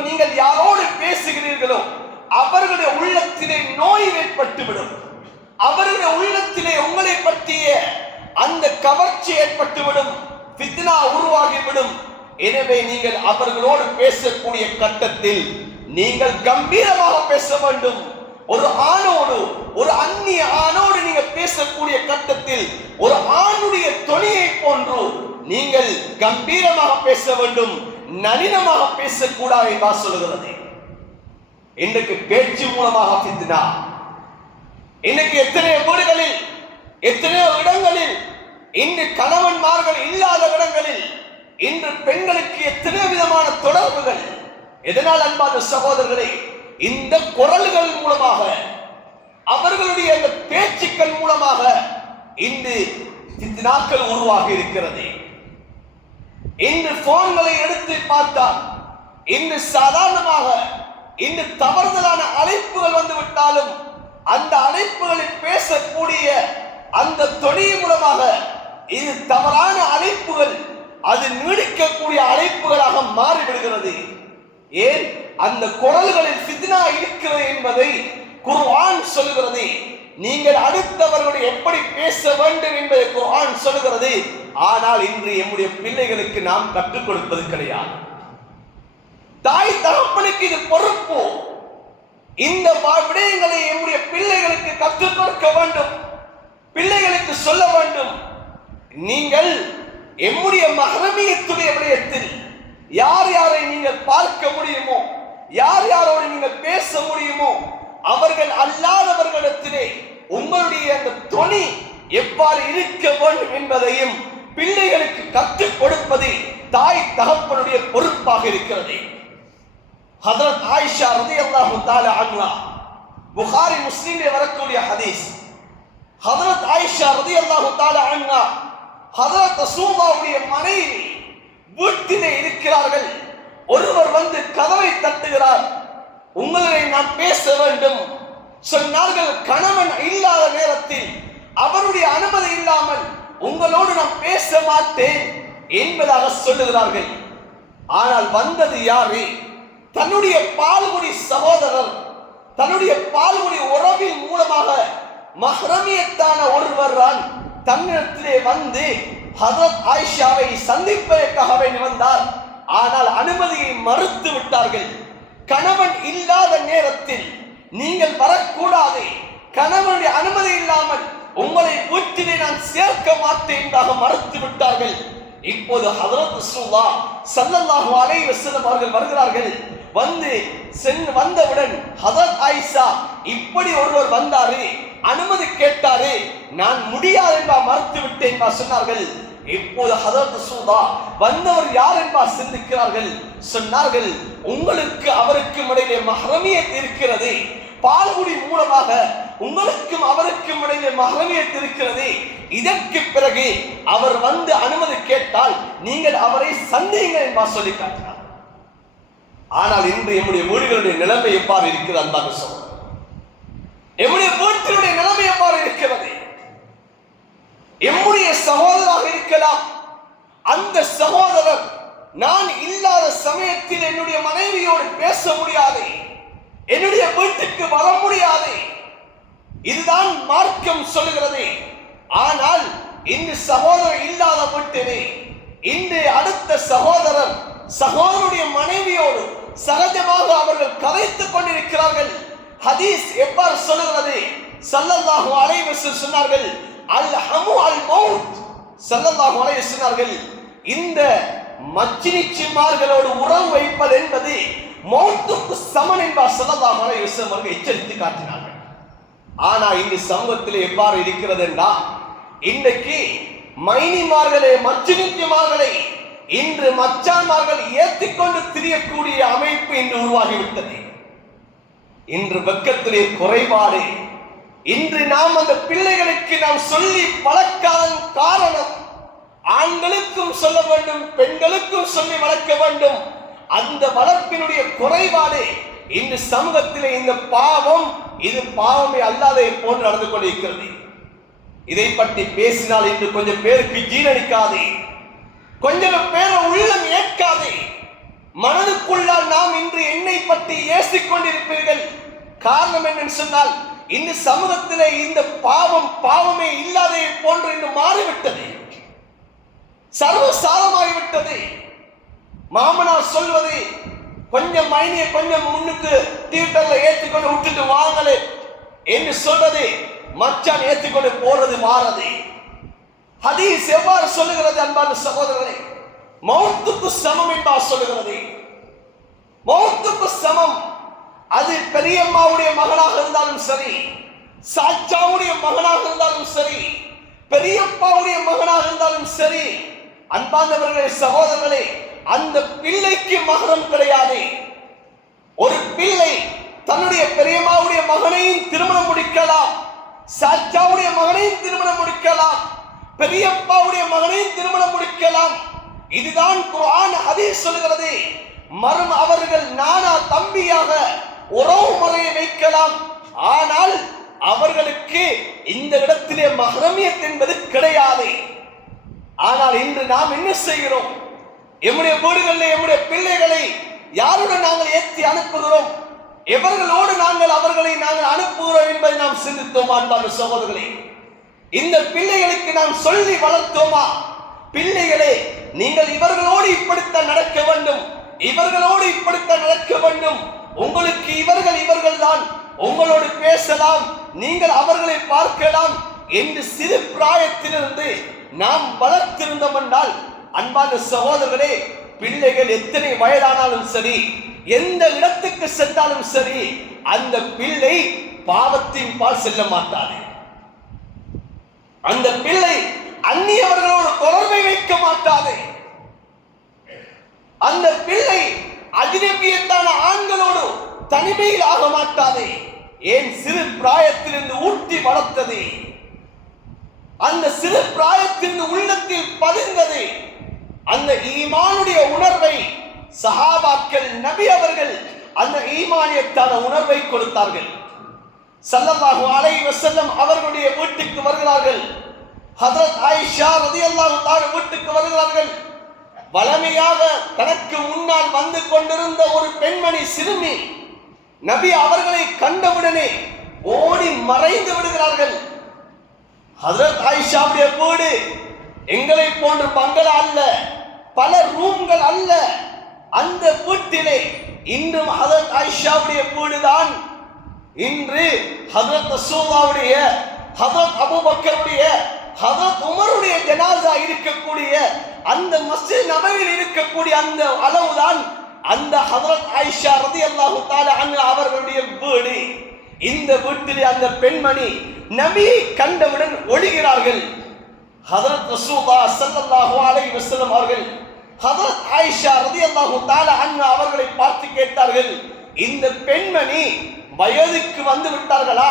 நீங்கள் யாரோடு பேசுகிறீர்களோ அவர்களுடைய உள்ளத்திலே நோய் ஏற்பட்டுவிடும், அவர்களுடைய உள்ளத்திலே உங்களை பற்றிய அந்த கவர்ச்சி ஏற்பட்டுவிடும், ஃபித்னா உருவாகிவிடும். எனவே நீங்கள் அவர்களோடு பேசக்கூடிய கட்டத்தில் நீங்கள் கம்பீரமாக பேச வேண்டும். ஒரு ஆணோடு, ஒரு அந்நிய ஆணோடு நீங்கள் பேசக்கூடிய கட்டத்தில் ஒரு ஆணுடைய தொனியை போன்று நீங்கள் கம்பீரமாக பேச வேண்டும், நளினமாக பேசக்கூடாது என்று சொல்கிறது. இன்றைக்கு பேச்சு மூலமாக ஃபித்னா, இன்னைக்கு எத்தனையோ வீடுகளில், எத்தனையோ இடங்களில், இன்று கணவன்மார்கள் இல்லாத இடங்களில் இன்று பெண்களுக்கு எத்தனை விதமான தொடர்புகள். எதனால் அன்பான சகோதரர்களே? இந்த குரல்கள் மூலமாக, அவர்களுடைய அந்த பேச்சுக்கள் மூலமாக இன்று ஃபித்னாக்கள் உருவாகி இருக்கிறது. இன்று போன்களை எடுத்து பார்த்தால் இன்று சாதாரணமாக இன்று தவறுதலான அழைப்புகள் வந்து விட்டாலும் அந்த அழைப்புகளில் பேசக்கூடிய அந்த தொழில் மூலமாக இது தவறான அழைப்புகள், அது நீடிக்கக்கூடிய அழைப்புகளாக மாறிவிடுகிறது. ஏன்? அந்த குரல்களில் ஃபித்னா இருக்கிறது என்பதை குர்ஆன் சொல்கிறது. நீங்கள் அடுத்தவர்களுடைய எப்படி பேச வேண்டும் என்பதை குர்ஆன் சொல்கிறது. ஆனால் இன்று நம்முடைய பிள்ளைகளுக்கு நாம் கற்றுக் கொடுப்பது கிடையாது. தாய் தகப்பனுக்கு இது பொறுப்பு. இந்த விடயங்களை நம்முடைய பிள்ளைகளுக்கு கற்றுக் கொடுக்க வேண்டும், பிள்ளைகளுக்கு சொல்ல வேண்டும். நீங்கள் எம்முடைய மஹ்ரமியத்துடைய விடயத்தில் யார் யாரை நீங்கள் பார்க்க முடியுமோ, யார் யாரோடு நீங்கள் பேச முடியுமோ, அவர்கள் அல்லாதவர்களிடத்திலே உங்களுடைய அந்த தொனி எவ்வாறு இருக்க வேண்டும் என்பதையும் பிள்ளைகளுக்கு கற்றுக் கொடுப்பது தாய் தகப்பனுடைய பொறுப்பாக இருக்கிறது. ஹஜ்ரத் ஆயிஷா ரலியல்லாஹு தஆலா அன்ஹா, புகாரி முஸ்லிமிலே வரக்கூடிய ஹதீஸ். ஹஜ்ரத் ஆயிஷா ரலியல்லாஹு தஆலா அன்ஹா ஹஜ்ரத் ரசூலுல்லாஹ்வுடைய மனைவி வீட்டிலே இருக்கிறார்கள். ஒருவர் வந்து கதவை தட்டுகிறார். உங்களை நான் பேச வேண்டும் சொன்னார்கள். கணவன் இல்லாத நேரத்தில் அவருடைய அனுமதி இல்லாமல் உங்களோடு நான் பேச மாட்டேன் என்பதாக சொல்லுகிறார்கள். ஆனால் வந்தது யாரு? தன்னுடைய பால்குடி சகோதரர், தன்னுடைய பால்குடி உறவின் மூலமாக மஹ்ரமியத்தான ஒருவர் தான் தன்னிடத்திலே வந்து ஹஜ்ரத் ஆயிஷாவை சந்திப்பதற்காக வந்தார். ஆனால் அனுமதியை மறுத்து விட்டார்கள். கணவன் இல்லாத நேரத்தில் நீங்கள் வரக்கூடாது, கணவனுடைய அனுமதி இல்லாமல் உங்களை வீட்டிலே நான் சேர்க்க மாட்டேன் என்றாக மறுத்து விட்டார்கள். இப்போது ஹஜ்ரத் ரசூலுல்லாஹ் ஸல்லல்லாஹு அலைஹி வஸல்லம் அவர்கள் வருகிறார்கள். வந்தவுடன் ஹஜ்ரத் ஆயிஷா இப்படி ஒருவர் வந்தாரு, அனுமதி கேட்டாரு, நான் முடியாது என்பா மறுத்து விட்டேன் என்பா சொன்னார்கள். இப்போது ஹஜ்ரத் ரசூலுல்லாஹ் வந்தவர் யார் என்பா சிந்திக்கிறார்கள். சொன்னார்கள், உங்களுக்கு அவருக்கும் இடையிலே மஹ்ரமியத் இருக்கிறது, பால்குடி மூலமாக உங்களுக்கும் அவருக்கும் இடையிலே மஹ்ரமியத் இருக்கிறது. இதற்கு பிறகு அவர் வந்து அனுமதி கேட்டால் நீங்கள் அவரை சந்தியுங்கள் என்பா சொல்லி காட்டினார். ஆனால் இன்று நம்முடைய வீடுகளுடைய நிலைமை எவ்வாறு இருக்கிறது அன்பான சகோதரர்? நம்முடைய வீட்டினுடைய நிலைமை எவ்வாறு இருக்கிறது? எம்முடைய சகோதராக இருக்கலாம், அந்த சகோதரர் நான் இல்லாத சமயத்தில் என்னுடைய மனைவியோடு பேச முடியாது, என்னுடைய வீட்டுக்கு வர முடியாது. இதுதான் மார்க்கம் சொல்லுகிறது. ஆனால் இன்று சகோதரர் இல்லாத வீட்டிலே இன்று அடுத்த சகோதரர் சகோதரருடைய மனைவியோடு சகஜமாக அவர்கள் கதைத்துக் கொண்டிருக்கிறார்கள். ஹதீஸ் எவ்வாறு சொல்லுகிறது? ஸல்லல்லாஹு அலைஹி வஸல்லம் சொன்னார்கள், அல் ஹமு அல் மௌத். ஸல்லல்லாஹு அலைஹி வஸல்லம் சொன்னார்கள், இந்த மச்சினிச்சிமார்களோடு உறவு வைப்பது என்பது மௌத்துக்கு சமன் என்பார் ஸல்லல்லாஹு அலைஹி வஸல்லம் அவர்கள் எச்சரித்து காட்டினார்கள். ஆனா இந்த சமூகத்தில் எவ்வாறு இருக்கிறது என்றால், இன்றைக்கு மைனிமார்களே மச்சினிச்சிமார்களை இன்று மச்சான்மார்கள் ஏற்றிக்கொண்டு திரியக்கூடிய அமைப்பு இன்று உருவாகிவிட்டது. இன்று வெட்கத்திலே குறைபாடு. இன்று நாம் அந்த பிள்ளைகளுக்கு நாம் சொல்லி பழக்காத காரணம், ஆண்களுக்கும் சொல்ல வேண்டும், பெண்களுக்கும் சொல்லி வளர்க்க வேண்டும். அந்த வளர்ப்பினுடைய குறைபாடு இந்த சமூகத்திலே இந்த பாவம், இது பாவமே அல்லாதே போன்று நடந்து கொண்டிருக்கிறது. இதை பற்றி பேசினால் இன்று கொஞ்சம் பேருக்கு ஜீரணிக்காது, கொஞ்சம் பேர உள்ளம் ஏற்காது. மனதுக்குள்ளால் நாம் இன்று என்னை பற்றி ஏசிக் கொண்டிருப்பீர்கள். காரணம் என்னன்னு சொன்னால், இந்த சமூகத்திலே இந்த பாவம் பாவமே இல்லாதே போன்று இன்று மாறிவிட்டது, சர்வசாரமாகிவிட்டது. மாமனார் சொல்வது, கொஞ்சம் மைனிய கொஞ்சம் முன்னுக்கு தியேட்டர்ல ஏற்றிக்கொண்டு விட்டுட்டு வாங்கலே என்று சொல்றது, மச்சான் ஏற்றிக்கொண்டு போறது மாறது. ஹதீஸ் எவ்வாறு சொல்லுகிறது அன்பான சகோதரர்களே? மௌத்துக்கு சமம் என்பார் சொல்லுகிறது. மௌத்துக்கு சமம். அது பெரியம்மாவுடைய மகனாக இருந்தாலும் சரி, சாச்சாவுடைய மகனாக இருந்தாலும் சரி, பெரியப்பாவுடைய மகனாக இருந்தாலும் சரி, அன்பானவர்களே சகோதரர்களே, அந்த பிள்ளைக்கு மகரம் கிடையாது. ஒரு பிள்ளை தன்னுடைய பெரியம்மாவுடைய மகனையும் திருமணம் முடிக்கலாம், சாச்சாவுடைய மகனையும் திருமணம் முடிக்கலாம், பெரியப்பாவுடைய மகனையும் திருமணம் முடிக்கலாம். இதுதான் குர்ஆன் ஹதீஸ் சொல்கிறது. மறும் அவர்கள் நானா தம்பியாக உறவு முறையை வைக்கலாம், ஆனால் அவர்களுக்கு இந்த இடத்திலே மஹ்ரமியத் என்பது கிடையாது. ஆனால் இன்று நாம் என்ன செய்கிறோம்? எம்முடைய வீடுகளில் எம்முடைய பிள்ளைகளை யாருடன் நாங்கள் ஏற்றி அனுப்புகிறோம்? எவர்களோடு நாங்கள் அவர்களை நாங்கள் அனுப்புகிறோம் என்பதை நாம் சிந்தித்தோமா அன்பான சகோதரர்களே? இந்த பிள்ளைகளுக்கு நாம் சொல்லி வளர்த்தோமா? பிள்ளைகளே, நீங்கள் இவர்களோடு இப்படித்தான் நடக்க வேண்டும், இவர்களோடு இப்படித்தான் நடக்க வேண்டும், உங்களுக்கு இவர்கள் தான் உங்களோடு பேசலாம், நீங்கள் அவர்களை பார்க்கலாம் என்று சிறு பிராயத்திலிருந்து நாம் வளர்த்திருந்தோம் என்றால், அன்பான சகோதரர்களே, பிள்ளைகள் எத்தனை வயதானாலும் சரி, எந்த இடத்துக்கு சென்றாலும் சரி, அந்த பிள்ளை பாவத்தின் பால் செல்ல மாட்டாது. அந்த பிள்ளை அந்நியவர்களோடு தொடர்பை வைக்க மாட்டாது. அந்த பிள்ளை அஜ்னபியத்தான ஆண்களோடு தனிமையில் ஆக மாட்டாது. ஏன்? சிறு பிராயத்திலிருந்து ஊட்டி வளர்த்தது, அந்த சிறு பிராயத்திலிருந்து உள்ளத்தில் பதிந்தது. அந்த ஈமானுடைய உணர்வை சஹாபாக்கள், நபி அவர்கள் அந்த ஈமானியத்தான உணர்வை கொடுத்தார்கள். ஸல்லல்லாஹு அலைஹி வஸல்லம் அவர்களுடைய வீட்டுக்கு வருகிறார்கள். ஹஜ்ரத் ஆயிஷா ரலியல்லாஹு தஆலா வீட்டுக்கு வருகிறார்கள். வளமையாக தனக்கு முன்னால் வந்து கொண்டிருந்த ஒரு பெண்மணி, சிறுமி, நபி அவர்களை கண்டவுடனே ஓடி மறைந்து விடுகிறார்கள். ஹஜ்ரத் ஆயிஷாவுடைய வீடு எங்களை போன்ற பங்களா அல்ல, பல ரூம்கள் அல்ல. அந்த வீட்டிலே இன்றும் ஹஜ்ரத் ஆயிஷாவுடைய வீடுதான் இன்று ஹஜ்ரத் ரசூலுல்லாஹ்வுடைய ஹதரத் அபூபக்கருடைய ஹதரத் உமருடைய ஜனாசா இருக்கக்கூடிய அந்த மஸ்ஜித் நபவியில் இருக்கக்கூடிய அந்த அளவுதான் அந்த ஹதரத் ஆயிஷா ரலியல்லாஹு தஆலா அன்ஹா அவர்களுடைய வீடு. இந்த வீட்டிலே அந்த பெண்மணி நபியை கண்டவுடன் ஒளிகிறார்கள். ஹதரத் ரசூலுல்லாஹ் ஸல்லல்லாஹு அலைஹி வஸல்லம் அவர்கள் ஹதரத் ஆயிஷா ரலியல்லாஹு தஆலா அன்ஹா அவர்களை பார்த்து கேட்டார்கள், இந்த பெண்மணி வயதுக்கு வந்து விட்டார்களா,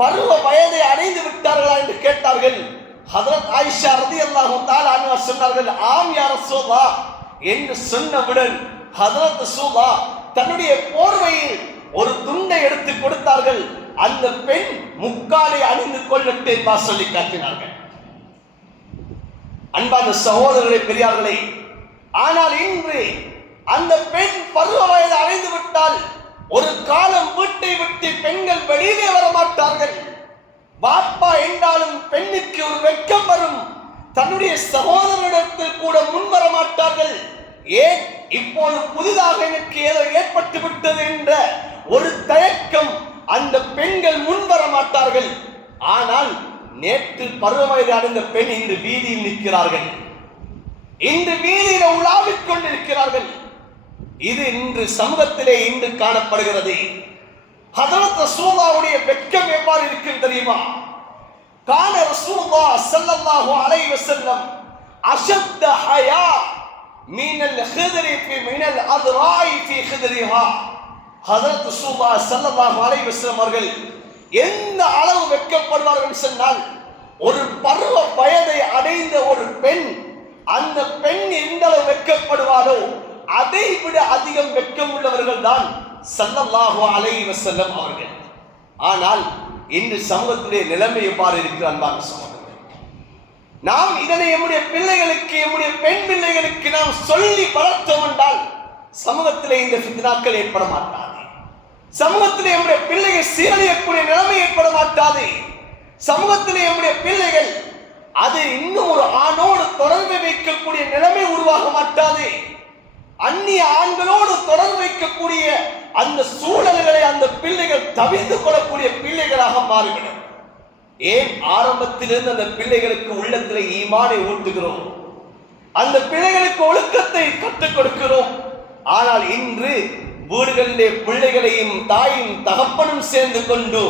பருவ வயதை அடைந்து விட்டார்களா என்று கேட்டார்கள். ஹதரத் ஆயிஷா ரலியல்லாஹு தஆலா அன்ஹா சொன்னார்கள், ஆம் யா ரசூலுல்லாஹ் என்று சொன்னவுடன் ஹதரத் ரசூலுல்லாஹ் தன்னுடைய போர்வையில் ஒரு துண்டை எடுத்து கொடுத்தார்கள். அந்த பெண் முக்காலை அணிந்து கொள்ளட்டு என்று சொல்லி காட்டினார்கள். அன்பான சகோதரர்களே, பெரியார்களே, ஆனால் இன்று அந்த பெண் பருவ வயது அடைந்து விட்டால் ஒரு காலம் வீட்டை விட்டு பெண்கள் வெளியே வர மாட்டார்கள். பாப்பா என்றாலும் பெண்ணுக்கு ஒரு வெட்கம் வரும். தன்னுடைய சகோதரனிடத்தில் கூட முன்வர மாட்டார்கள். ஏன்? இப்போது புதிதாக எனக்கு ஏதோ ஏற்பட்டு விட்டது என்ற ஒரு தயக்கம், அந்த பெண்கள் முன்வர மாட்டார்கள். ஆனால் நேற்று பருவ வயது அடைந்த பெண் இன்று வீதியில் நிற்கிறார்கள், இன்று வீதியில உலாவிக் கொண்டிருக்கிறார்கள். இது இன்று சமூகத்திலே இன்று காணப்படுகிறது. ஹதரத் ரசூலுல்லாஹ்வுடைய வெட்கம் எவ்வாறு இருக்கும் தெரியுமா? கான ரசூலுல்லாஹ் ஸல்லல்லாஹு அலைஹி வஸல்லம் அஷத்த ஹயா மினல் ஹித்ரி ஃபி மினல் அத்ராய் ஃபி ஹித்ரிஹா. ஹதரத் ரசூலுல்லாஹ் ஸல்லல்லாஹு அலைஹி வஸல்லம் அவர்கள் எந்த அளவு வெட்கப்படுவார்கள் சொன்னால், ஒரு பருவ வயதை அடைந்த ஒரு பெண், அந்த பெண் எந்த அளவு வெட்கப்படுவாரோ அதை விட அதிகம் வெட்கம் உள்ளவர்கள் தான் ஸல்லல்லாஹு அலைஹி வஸல்லம் அவர்கள். ஆனால் இன்று சமூகத்திலே நிலைமை எவ்வாறு இருக்கிற அன்பான சகோதரர்களே, நாம் இதனை நம்முடைய பிள்ளைகளுக்கு, நம்முடைய பெண் பிள்ளைகளுக்கு நாம் சொல்லி வளர்த்தோம் என்றால் சமூகத்திலே இந்த ஃபித்னாக்கள் ஏற்பட மாட்டாது. சமூகத்திலே நம்முடைய பிள்ளைகள் சீரழியக்கூடிய நிலைமை ஏற்பட மாட்டாது. சமூகத்திலே நம்முடைய பிள்ளைகள் அது இன்னும் ஒரு ஆணோடு தொடர்பு வைக்கக்கூடிய நிலைமை உருவாக மாட்டாது. அந்நிய ஆண்களோடு தொடர்பு வைக்கக்கூடிய அந்த சூழல்களை அந்த பிள்ளைகள் தவிர்த்து கொள்ளக்கூடிய பிள்ளைகளாக மாறிவிடும். ஏன்? ஆரம்பத்திலிருந்து அந்த பிள்ளைகளுக்கு உள்ளத்திலே ஈமானை ஊட்டுகிறோம், அந்த பிள்ளைகளுக்கு ஒழுக்கத்தை கற்றுக் கொடுக்கிறோம். ஆனால் இன்று வீடுகளிலே பிள்ளைகளையும் தாயும் தகப்பனும் சேர்ந்து கொண்டு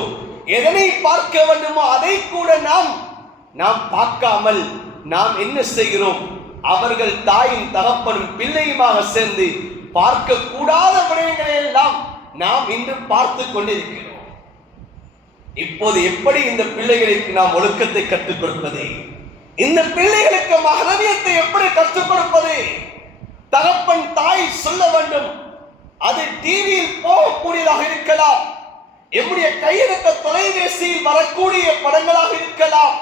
எதனை பார்க்க வேண்டுமோ அதை கூட நாம் பார்க்காமல் நாம் என்ன செய்கிறோம்? அவர்கள் தாயும் தகப்பனும் பிள்ளையுமாக சேர்ந்து பார்க்க கூடாத விடயங்களை எல்லாம் நாம் இன்று பார்த்து கொண்டிருக்கிறோம். இப்போது எப்படி இந்த பிள்ளைகளுக்கு நாம் ஒழுக்கத்தை கற்றுக் கொடுப்பது? இந்த பிள்ளைகளுக்கு மஹரமியத்தை எப்படி கற்றுக் கொடுப்பது? தகப்பன் தாய் சொல்ல வேண்டும். அது டிவியில் போகக்கூடியதாக இருக்கலாம், எம்முடைய கையெழுத்த தொலைபேசியில் வரக்கூடிய படங்களாக இருக்கலாம்,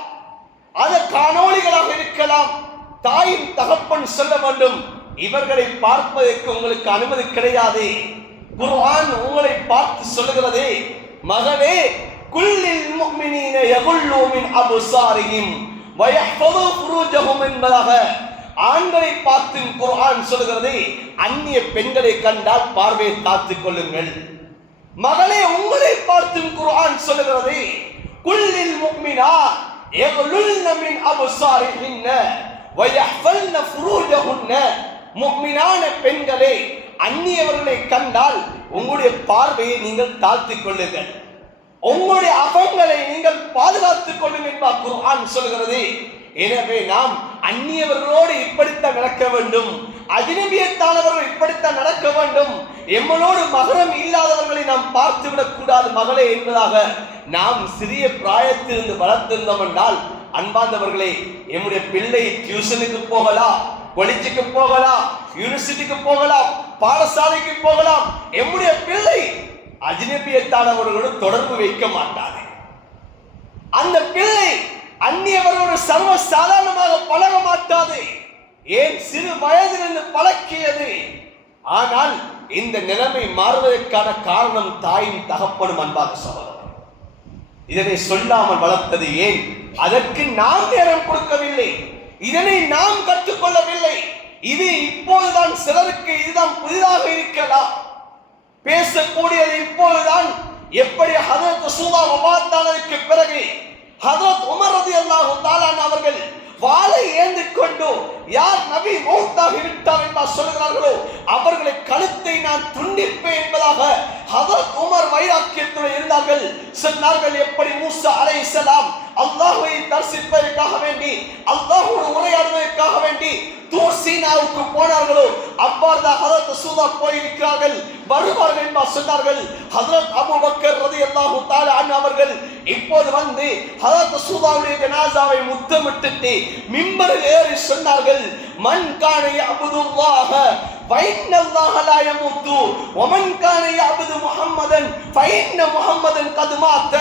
அது காணொளிகளாக இருக்கலாம். தாயின் தகப்பன் சொல்ல வேண்டும், இவர்களை பார்ப்பதற்கு உங்களுக்கு அனுமதி கிடையாது. குர்ஆன் உங்களை பார்த்து சொல்லுகிறது, மகனே குல்லில் முஃமினீன யகுல்லூ மின் அப்சாரிஹிம் வ யஹ்ஃபது ஃபுரூஜஹும் என்பதாக ஆண்களை பார்த்து குர்ஆன் சொல்லுகிறது, அந்நிய பெண்களை கண்டால் பார்வையை காத்துக் கொள்ளுங்கள். மகளே உங்களை பார்த்து குர்ஆன் சொல்லுகிறது, குல்லில் முஃமினா யகுல்லுன மின் அப்சாரிஹின்ன வ யஹ்ஃபல்ன ஃபுரூஜஹுன்ன. முஃமினான பெண்களே அந்நியவர்களை கண்டால் உங்களுடைய பார்வையை நீங்கள் தாழ்த்திக் கொள்ளுங்கள், உங்களுடைய அகங்களை நீங்கள் பாதுகாத்துக் கொள்ளுங்கள் என்பார் குர்ஆன் சொல்கிறது. எனவே நாம் அந்நியவர்களோடு இப்படித்தான் நடக்க வேண்டும், அஜ்னபியத்தானவர்கள் இப்படித்தான் நடக்க வேண்டும், எம்மளோடு மகரம் இல்லாதவர்களை நாம் பார்த்து விடக்கூடாது மகளே என்பதாக நாம் சிறிய பிராயத்திலிருந்து வளர்த்திருந்தோம் என்றால், அன்பார்ந்தவர்களே, எம்முடைய பிள்ளை டியூஷனுக்கு போகலாம், காலேஜுக்கு போகலாம், யூனிவர்சிட்டிக்கு போகலாம், பாடசாலைக்கு போகலாம், எம்முடைய பிள்ளை அஜ்னபியத்தானவர்களோடு தொடர்பு வைக்க மாட்டாது. அந்த பிள்ளை அந்நியவரோடு சர்வ சாதாரணமாக பழக மாட்டாது. ஏன்? சிறு வயதிலிருந்து பழக்கியது. ஆனால் இந்த நிலைமை மாறுவதற்கான காரணம் தாயும் தகப்பனும். அன்பாக சகோதரர், இதனை சொல்லாமல் வளர்த்தது ஏன்? அதற்கு நாம் நேரம் கொடுக்கவில்லை, இதனை நாம் கற்றுக்கொள்ளவில்லை. இது இப்போதுதான் சிலருக்கு இதுதான் புதிதாக இருக்கலாம், பேசக்கூடியது இப்போதுதான். எப்படி ஹதரத் ரசூலுல்லாஹ் வஃபாத்தானதற்கு பிறகு ஹஜ்ரத் உமர் ரலியல்லாஹு தஆலா அவர்கள் வாளை ஏந்தி கொண்டு யார் நபி மௌத்தாகி விட்டார் என்று சொல்கிறார்களோ அவர்களை கழுத்தை நான் துண்டிப்பேன் என்பதாக ஹஜ்ரத் உமர் வைராக்கியத்துடன் இருந்தார்கள். சொன்னார்கள், எப்படி மூசா அலைஹிஸ்ஸலாம் அல்லாஹ்வை தரிசிப்பதற்காக வேண்டி அல்லாஹ்வோடு உரையாடுவதற்காக வேண்டி தூர் சீனாவுக்கு போனார்களோ அவ்வாறு தான் ஹஜ்ரத் ரசூலா போயிருக்கிறார்கள், வருவார்கள் என்று சொன்னார்கள். ஹஜ்ரத் அபூபக்கர் ரலியல்லாஹு தஆலா அன்ஹு அவர்கள் இப்போது வந்து ஹஜ்ரத் ரசூலுல்லாஹ்வுடைய ஜனாஸாவை முத்தமிட்டு மிம்பரில் ஏறி சொன்னார்கள், மன் கான யஅபுதுல்லாஹ ஃபைன்னல்லாஹ லா யமூது வமன் கான யஅபுது முஹம்மதன் ஃபைன்ன முஹம்மதன் கத் மாத.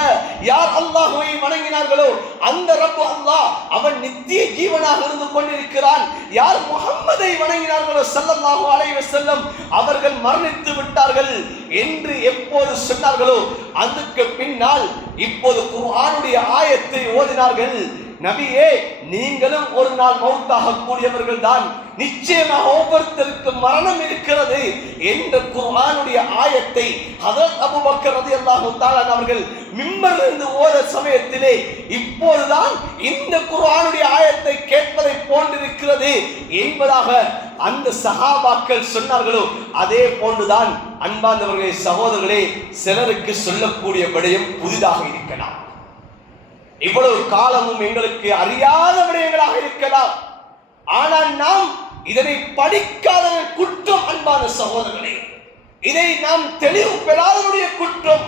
யார் அல்லாஹ்வை வணங்கினார்களோ அந்த ரப்பு அல்லாஹ் அவன் நித்திய ஜீவனாக இருந்து கொண்டிருக்கிறான். யார் முஹம்மதை வணங்கினார்களோ ஸல்லல்லாஹு அலைஹி வஸல்லம் அவர்கள் மரணித்து விட்டார்கள் என்று எப்போது சொன்னார்களோ அதுக்கு பின்னால் இப்போது குர்ஆனுடைய ஆயத்தை ஓதினார்கள். நபியே, நீங்களும் ஒரு நாள் மௌத்தாக கூடியவர்கள் தான், நிச்சயமாக ஒவ்வொருத்தருக்கும் மரணம் இருக்கிறது என்ற குர்ஆனுடைய ஆயத்தை ஹஜ்ரத் அபூபக்கர் ரலியல்லாஹு தஆலா அவர்கள் மிம்பரிலிருந்து ஓத சமயத்திலே இப்போதுதான் இந்த குர்ஆனுடைய ஆயத்தை கேட்பதை போன்றிருக்கிறது என்பதாக அந்த சஹாபாக்கள் சொன்னார்களோ அதே போன்றுதான் அன்பார்ந்தவர்களே, சகோதரர்களே, சிலருக்கு சொல்லக்கூடிய விடயம் புதிதாக இருக்கலாம். இவ்வளவு காலமும் எங்களுக்கு அறியாத விடயங்களாக இருக்கலாம். ஆனால் நாம் இதனை படிக்காத குற்றம். அன்பான சகோதரர்களே, இதை நாம் தெளிவு பெறாதவருடைய குற்றம்.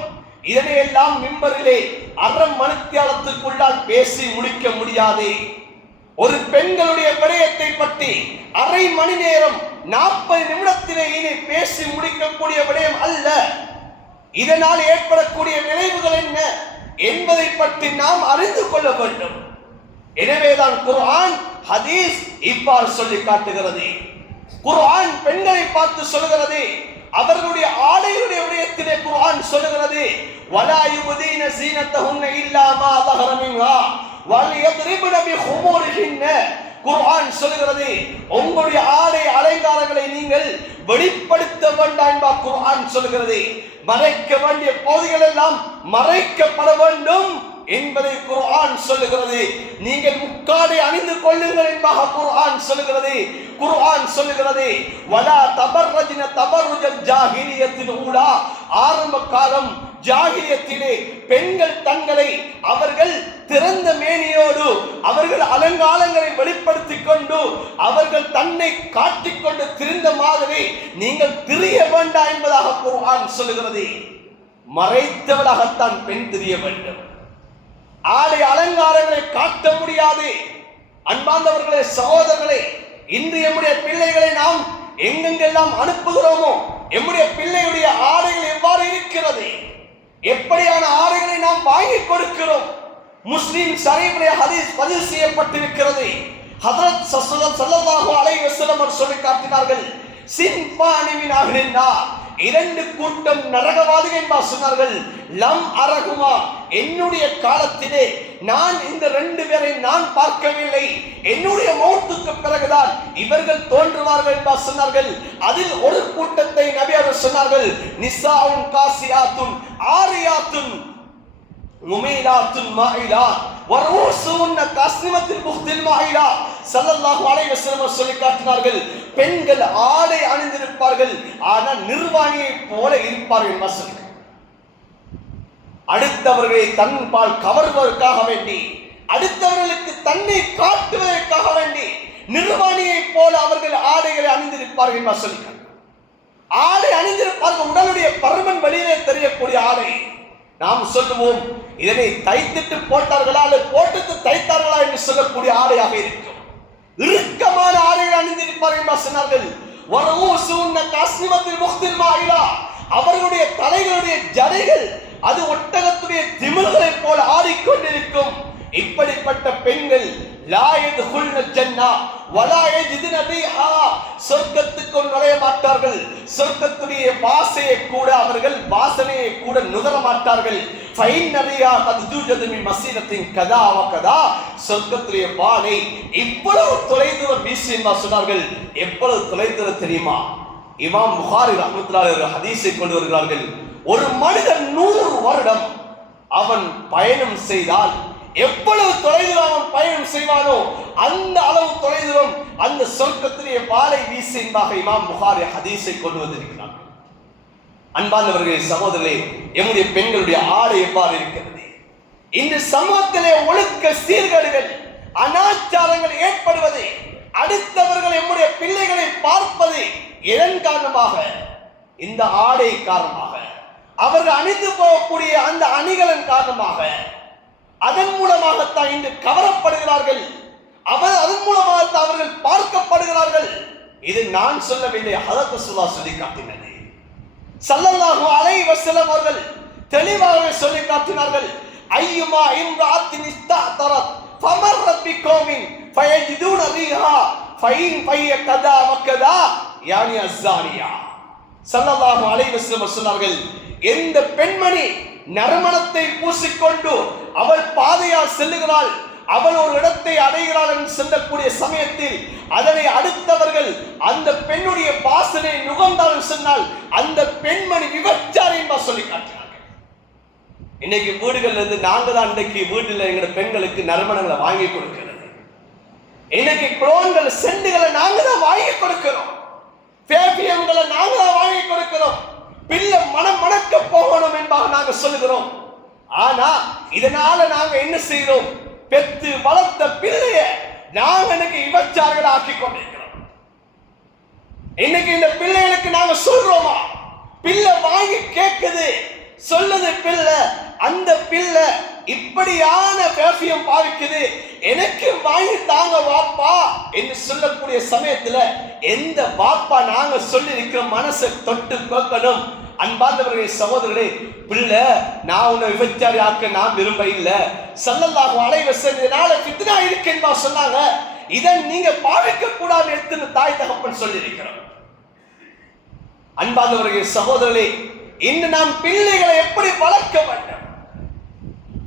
இதனை எல்லாம் மிம்பரிலே அரை மணித்தியாலத்துக்குள்ளால் பேசி முடிக்க முடியாது. ஒரு பெண்களுடைய விடயத்தை பற்றி அரை மணி நேரம் 40 நிமிடத்திலே இதை பேசி முடிக்கக்கூடிய விடயம் அல்ல. இதனால் ஏற்படக்கூடிய விளைவுகள் என்ன என்பதை பற்றி நாம் அறிந்து கொள்ள வேண்டும். எனவேதான் குர்ஆன் ஹதீஸ் இவ்வாறு சொல்லி காட்டுகிறது. குர்ஆன் பெண்களை பார்த்து சொல்கிறது, அவர்களுடைய ஆடையுடைய விடயத்திலே குர்ஆன் சொல்கிறது, வலா யுபதீன ஸீனத்தஹுன்ன இல்லா மா ظهر மின்ஹா வல்யத்ரிபன பிஹுமூரிஹின்ன. குர்ஆன் சொல்கிறது, உங்களுடைய ஆடை அலங்காரங்களை நீங்கள் வெளிப்படுத்த வேண்டாம் என்பா குர்ஆன் சொல்கிறது. மறைக்க வேண்டிய பகுதிகள் எல்லாம் மறைக்கப்பட வேண்டும் என்பதை குர்ஆன் சொல்லுகிறது. நீங்கள் முக்காடை அணிந்து கொள்ளுங்கள் என்பதாக குர்ஆன் சொல்லுகிறது. குர்ஆன் சொல்லுகிறது, வலா தபர்ரஜ்ன தபர்ருஜல் ஜாஹிலியத்தின் ஊலா. ஆரம்ப காலம் ஜாஹிலியத்திலே பெண்கள் தங்களை அவர்கள் திறந்த மேனியோடு அவர்கள் அலங்காரங்களை வெளிப்படுத்திக் கொண்டு அவர்கள் தன்னை காட்டிக்கொண்டு திரிந்த மாதிரி நீங்கள் திரிய வேண்டாம் என்பதாக குர்ஆன் சொல்லுகிறது. மறைத்தவளாகத்தான் பெண் திரிய வேண்டும். ஆடை அலங்காரங்களை காட்ட முடியாது. அன்பார்ந்தவர்களே, சகோதரர்களே, இன்று எம்முடைய பிள்ளைகளை நாம் எங்கெங்கெல்லாம் அனுப்புகிறோமோ எம்முடைய பிள்ளையுடைய ஆடைகள் எவ்வாறு இருக்கிறது, எப்படியான ஆடைகளை நாம் வாங்கி கொடுக்கிறோம். முஸ்லிம் ஷரீஃபிலே ஹதீஸ் பதிவு செய்யப்பட்டிருக்கிறது. ஹஜ்ரத் ஸல்லல்லாஹு அலைஹி வஸல்லம் சொல்லி காட்டினார்கள், சின்பானி மின் அஹ்லின் நார், 2 கூட்டம் நரகவாதிகள் என்று சொன்னார்கள். லம் அரகுமா, என்னுடைய காலத்திலே நான் இந்த 2 பேரை நான் பார்க்கவில்லை, என்னுடைய மௌத்துக்கு பிறகுதான் இவர்கள் தோன்றுவார்கள் என்று சொன்னார்கள். அதில் ஒரு கூட்டத்தை நபி அவர்கள் சொன்னார்கள், நிசாஉன் காசியாத்துன் ஆரியாத்துன் முமைலாத்துன் மாயிலா வரூசுன்ன கஸ்னிமத்தில் புக்தில் மாயிலா. ஸல்லல்லாஹு அலைஹி வஸல்லம் சொல்லி காட்டினார்கள், பெண்கள் ஆடை அணிந்திருப்பார்கள் ஆனால் நிர்வாணியை போல இருப்பார்கள் என்று சொல்லி, அடுத்தவர்களை தன்பால் கவர்வதற்காக வேண்டி, அடுத்தவர்களுக்கு தன்னை காட்டுவதற்காக வேண்டி நிர்வாணியை போல அவர்கள் ஆடைகளை அணிந்திருப்பார்கள் என்று சொல்லி, ஆடை அணிந்திருப்பார்கள், உடலுடைய பருமன் வெளியிலே தெரியக்கூடிய ஆடை. நாம் சொல்லுவோம், இதனை தைத்துட்டு போட்டார்களா அல்லது போட்டு தைத்தார்களா என்று சொல்லக்கூடிய ஆடையாக இருக்கும். இறுக்கமான ஆடைகள் அணிந்திருப்பார்கள் என்று சொன்னார்கள். அவர்களுடைய தலைகளுடைய ஜடைகள் அது ஒட்டகத்துடைய திமில்களை போல ஆடிக்கொண்டிருக்கும். இப்படிப்பட்ட பெண்கள் லா யதுகுல்ன ஜன்னா வலா யஜிதுன ரீஹா, சொர்க்கத்துக்கு நுழைய மாட்டார்கள். சொர்க்கத்துடைய வாசையை கூட அவர்கள் வாசனையை கூட நுகர மாட்டார்கள். ஃபைன் ரீஹா கத் ஜூஜது மின் மஸீரத்தின் கதா வ கதா, சொர்க்கத்துடைய வாடை இவ்வளவு தொலைதூரம் வீசுமா சொன்னார்கள். எவ்வளவு தொலைதூரம் தெரியுமா? இமாம் புகாரி ரஹ்மத்துல்லாஹி அலைஹி ஹதீஸை கொண்டு வருகிறார்கள். ஒரு மனிதன் 100 வருடம் அவன் பயணம் செய்தால் எவ்வளவு தொலைதூரம் அவன் பயணம் செய்வானோ அந்த அளவு தொலைதூரம் அந்த சொர்க்கத்திலே வாளை வீசி என்பதாக இமாம் புகாரி ஹதீஸை கொண்டு வந்திருக்கிறார். அன்பானவர்களே, சகோதரர்களே, எம்முடைய பெண்களுடைய ஆடை எவ்வாறு இருக்கிறது? இந்த சமூகத்திலே ஒழுக்க சீர்கேடுகள், அனாச்சாரங்கள் ஏற்படுவது, அடுத்தவர்கள் எம்முடைய பிள்ளைகளை பார்ப்பது எதன் காரணமாக? இந்த ஆடை காரணமாக, அவர்கள் அணிந்து போகக்கூடிய அந்த அணிகளின் காரணமாக, அதன் மூலமாகத்தான் இன்று கவரப்படுகிறார்கள். அதன் மூலமாகத்தான் அவர்கள் பார்க்கப்படுகிறார்கள். இது நான் சொல்லவில்லை, ஹதரத் ரசூலுல்லாஹ் சொல்லி காட்டினது. ஸல்லல்லாஹு அலைஹி வஸல்லம் அவர்கள் தெளிவாக சொல்லி காட்டினார்கள். ஐயுமா இம்ராத்தின் இஸ்தஅதரத் ஃபமர்ரத் பிகௌமின் ஃபயஜிதுன ரீஹா ஃபைன் ஃபைய கதா வகதா யானி அஸ்ஸானியா. ஸல்லல்லாஹு அலைஹி வஸல்லம் சொன்னார்கள், எந்த பெண்மணி நறுமணத்தை பூசிக்கொண்டு அவள் பாதையால் செல்லுகிறாள், அவள் ஒரு இடத்தை அடைகிறாள் என்று சொல்லக்கூடிய சமயத்தில் அதனை அடுத்தவர்கள் அந்த பெண்ணுடைய வாசனை நுகர்ந்தால் சொன்னால் அந்த பெண்மணி விபச்சாரி என்பா சொல்லி காட்டினார்கள். இன்னைக்கு வீடுகள்ல இருந்து நாங்க தான் இன்றைக்கு வீட்டில் எங்களோட பெண்களுக்கு நறுமணங்களை வாங்கி கொடுக்கிறது. இன்னைக்கு குளோன்கள் செண்டுகளை நாங்க தான் வாங்கி கொடுக்கிறோம், பேபியங்களை நாங்க தான் வாங்கி கொடுக்கிறோம். பிள்ளை மனம் மணக்க போகணும் என்பதாக நாங்க சொல்லுகிறோம். ஆனா இதனால நாங்க என்ன செய்கிறோம்? பெத்து வளர்த்த பிள்ளைய நாங்க இன்னைக்கு விபச்சாரிகளை ஆக்கி கொண்டிருக்கிறோம். இன்னைக்கு இந்த பிள்ளைகளுக்கு நாங்க சொல்றோமா? பிள்ளை வாங்கி கேட்குது, சொல்லுது பிள்ளை, அந்த பிள்ளை இப்படியான பெர்ஃபியூம் பாவிக்குது, எனக்கு வாங்கி தாங்க வாப்பா என்று சொல்லக்கூடிய சமயத்துல எந்த வாப்பா நாங்க சொல்லி இருக்கிற மனசை தொட்டு கேட்கணும். அன்பார்ந்தவர்களே, சகோதரர்களே, பிள்ளை நான் உன்னை விபச்சாரி ஆக்க நான் விரும்ப இல்லை. ஸல்லல்லாஹு அலைஹி வஸல்லம் இதனால ஃபித்னா இருக்கு என்பா சொன்னாங்க. இதை நீங்க பாவிக்க கூடாது எடுத்து தாய் தகப்பன் சொல்லி இருக்கிறோம். அன்பார்ந்தவர்களே, சகோதரர்களே, இன்று நாம் பிள்ளைகளை எப்படி வளர்க்க வேண்டும்?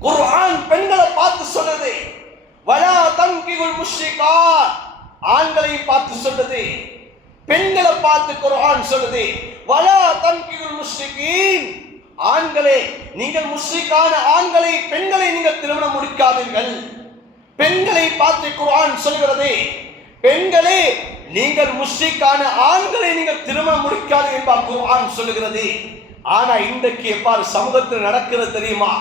குர்ஆன் பெண்களை பார்த்து சொல்லுது, வலா தன்கிகுல் முஷ்ரிகாத். ஆண்களை பார்த்து சொல்லுது, பெண்களை பார்த்து குர்ஆன் சொல்லுது, வலா தன்கிகுல் முஷ்ரிகீன். ஆண்களே, நீங்கள் முஷ்ரிக்கான ஆண்களை பெண்களை நீங்கள் திருமணம் முடிக்காதீர்கள். பெண்களை பார்த்து குர்ஆன் சொல்கிறது, பெண்களே நீங்கள் முஷ்ரிக்கான ஆண்களை நீங்கள் திருமணம் முடிக்காதீர்கள் என்பார் குர்ஆன் சொல்லுகிறது. ஆனா இன்றைக்கு எவ்வாறு சமூகத்தில் நடக்கிறது தெரியுமா?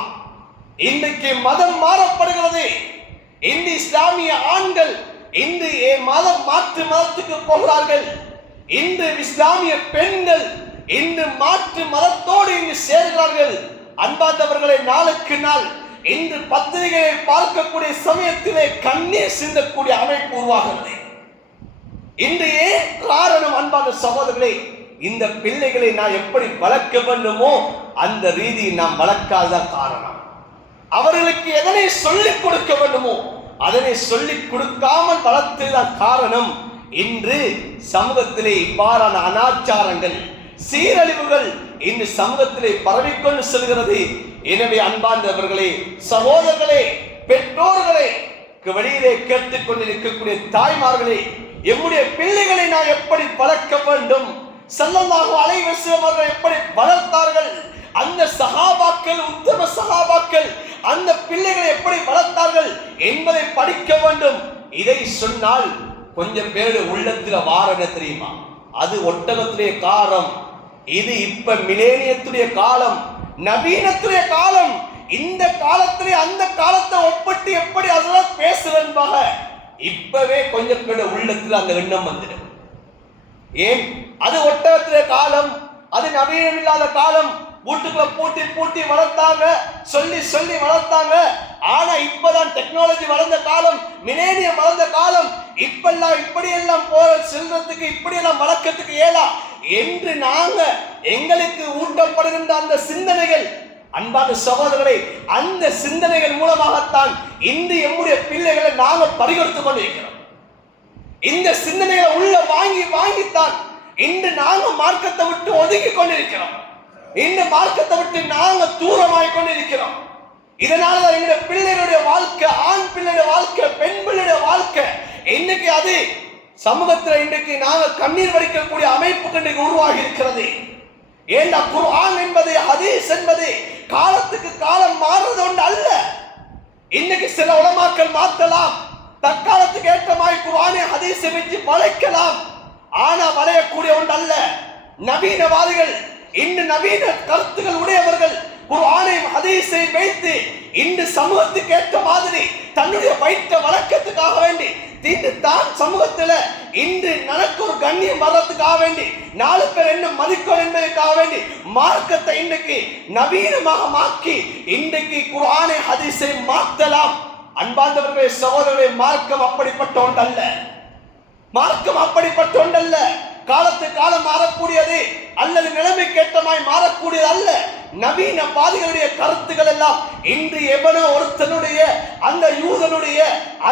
இன்றைக்கு மதம் மாறப்படுகிறது. இந்த இஸ்லாமிய ஆண்கள் இன்று மாற்று மதத்துக்கு போகிறார்கள். இன்று இஸ்லாமிய பெண்கள் இன்று மாற்று மதத்தோடு இங்கு சேர்கிறார்கள். அன்பார்ந்தவர்களை, நாளுக்கு நாள் இன்று பத்திரிகையை பார்க்கக்கூடிய சமயத்திலே கண்ணீர் சிந்தக்கூடிய அமைப்பு உருவாகிறது. இன்று ஏன் காரணம்? அன்பான சகோதரர்களே, இந்த பிள்ளைகளை நான் எப்படி வளர்க்க வேண்டுமோ அந்த ரீதியில் நாம் வளர்க்காததான் காரணம். அவர்களுக்கு எதனை சொல்லிக் கொடுக்க வேண்டுமோ அதனை சொல்லிக் கொடுக்காமல் வளர்த்ததுதான் காரணம். இன்று சமூகத்திலே இவ்வாறான அனாச்சாரங்கள், சீரழிவுகள் இன்று சமூகத்திலே பரவிக்கொண்டு செல்கிறது. எனவே அன்பார்ந்தவர்களே, சகோதரர்களே, பெற்றோர்களே, வெளியிலே கேட்டுக் கொண்டிருக்கக்கூடிய தாய்மார்களே, எம்முடைய பிள்ளைகளை நான் எப்படி வளர்க்க வேண்டும்? ஸல்லல்லாஹு அலைஹி வஸல்லம் அவர்கள் எப்படி வளர்த்தார்கள்? அந்த சஹாபாக்கள், உத்தம சஹாபாக்கள் அந்த பிள்ளைகளை எப்படி வளர்த்தார்கள் என்பதை படிக்க வேண்டும். இதை சொன்னால் கொஞ்சம் பேரு உள்ளத்துல வாரண தெரியுமா? அது ஒட்டகத்துடைய காலம். இது இப்ப மிலேனியத்துடைய காலம், நவீனத்துடைய காலம். இந்த காலத்திலே அந்த காலத்தை ஒப்பிட்டு எப்படி அதெல்லாம் பேசுறேன்பாக இப்பவே கொஞ்சம் பேரு உள்ளத்துல அந்த எண்ணம் வந்துடும். ஏன்? அது ஒட்டகத்துடைய காலம், அது நவீனம் இல்லாத காலம். வீட்டுக்குள்ள பூட்டி பூட்டி வளர்த்தாங்க, சொல்லி சொல்லி வளர்த்தாங்க. ஆனா இப்பதான் டெக்னாலஜி வளர்ந்த காலம், மிலேனியம் வளர்ந்த காலம். இப்பெல்லாம் இப்படியெல்லாம் போற செல்றதுக்கு, இப்படியெல்லாம் வளர்க்கறதுக்கு ஏலா என்று நாங்க எங்களுக்கு ஊட்டப்படுகின்ற அந்த சிந்தனைகள், அன்பான சகோதரர்களே, அந்த சிந்தனைகள் மூலமாகத்தான் இன்று எம்முடைய பிள்ளைகளை நாங்க பறிகொடுத்துக் கொண்டிருக்கிறோம். இந்த சிந்தனைகளை உள்ள வாங்கி வாங்கித்தான் இன்று நாங்க மார்க்கத்தை விட்டு ஒதுக்கி கொண்டிருக்கிறோம். இந்த மார்க்கத்தை விட்டு நாங்க தூரமாய் கொண்டிருக்கிறோம். இதனாலதான் எங்களுடைய பிள்ளைகளுடைய வாழ்க்கை, ஆண் பிள்ளையுடைய வாழ்க்கை, பெண் பிள்ளையுடைய வாழ்க்கை இன்னைக்கு அது சமூகத்தில் இன்றைக்கு நாங்க கண்ணீர் வடிக்கக்கூடிய அமைப்பு இன்றைக்கு உருவாகி இருக்கிறது. ஏன்னா குர்ஆன் என்பது, ஹதீஸ் என்பது காலத்துக்கு காலம் மாறுறது ஒன்று அல்ல. இன்னைக்கு சில உலமாக்கள் மாத்தலாம், தற்காலத்துக்கு ஏற்ற மாதிரி குர்ஆனை ஹதீஸை வச்சு வளைக்கலாம். ஆனா வளையக்கூடிய ஒன்று அல்ல. நவீனவாதிகள், இன்று நவீன கருத்துக்கள் உடையவர்கள் குர்ஆனை ஹதீஸை வைத்து இன்று சமூகத்துக்கு ஏற்ற மாதிரி தன்னுடைய வைத்த வழக்கத்துக்காக வேண்டி தான் சமூகத்துல இன்று எனக்கு ஒரு கண்ணியம் வர்றதுக்காக வேண்டி 4 பேர் என்ன மதிக்கும் என்பதற்காக வேண்டி மார்க்கத்தை இன்றைக்கு நவீனமாக மாற்றி இன்றைக்கு குர்ஆனை ஹதீஸை மாற்றலாம். அன்பார்ந்தவர்களே, சகோதரர்களே, மார்க்கம் அப்படிப்பட்ட ஒன்றல்ல. மார்க்கம் அப்படிப்பட்ட ஒன்றல்ல. காலத்துக்கு காலம் மாறக்கூடியது அல்லது நிலைமைக்கேற்றமாய் மாறக்கூடியது அல்ல. நவீனவாதிகளுடைய கருத்துக்கள் எல்லாம் இன்று எவனோ ஒருத்தனுடைய அந்த யூதனுடைய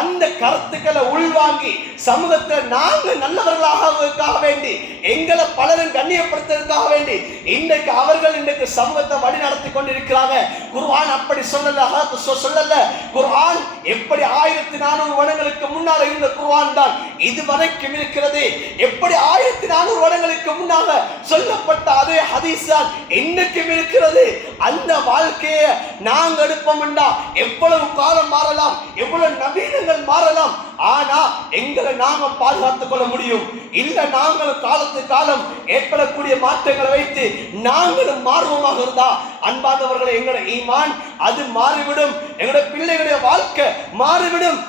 அந்த கருத்துக்களை உள்வாங்கி சமூகத்தை நாங்கள் நல்லவர்களாக வேண்டி எங்களை பலரும் கண்ணியப்படுத்துவதற்காக வேண்டி இன்றைக்கு அவர்கள் இன்றைக்கு சமூகத்தை வழி நடத்தி கொண்டிருக்கிறாங்க. குர்ஆன் அப்படி சொல்லல. குர்ஆன் எப்படி 1400 வருடங்களுக்கு முன்னால் இருந்த குர்ஆன் தான் இதுவரைக்கும் இருக்கிறது. எப்படி 1400 வருடங்களுக்கு முன்னாக சொல்லப்பட்ட அதே ஹதீஸ் தான் இன்னைக்கும் இருக்கிறது. அந்த வாழ்க்கையை நாங்க எடுப்போம்டா எவ்வளவு காலம் மாறலாம், எவ்வளவு நவீனங்கள் மாறலாம், ஆனா எங்களை நாம பாதுகாத்துக் கொள்ள முடியும். இல்ல நாங்களும் காலத்துக்கு காலம் ஏற்படக்கூடிய மாற்றங்களை வைத்து நாங்களும் மாறுவோமாக இருந்தா அன்பார்ந்தவர்களை எங்களுடைய ஈமான் அது மாறிவிடும். எங்களுடைய பிள்ளைகளுடைய வாழ்க்கை மாறிவிடும்.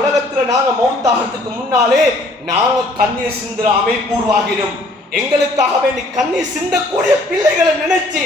உலகத்துல நாங்க மௌத்தாகிறதுக்கு முன்னாலே நாங்க கண்ணீர் சிந்துற அமைப்பு உருவாகிடும். எங்களுக்காக வேண்டி கண்ணீர் சிந்தக்கூடிய பிள்ளைகளை நினைச்சு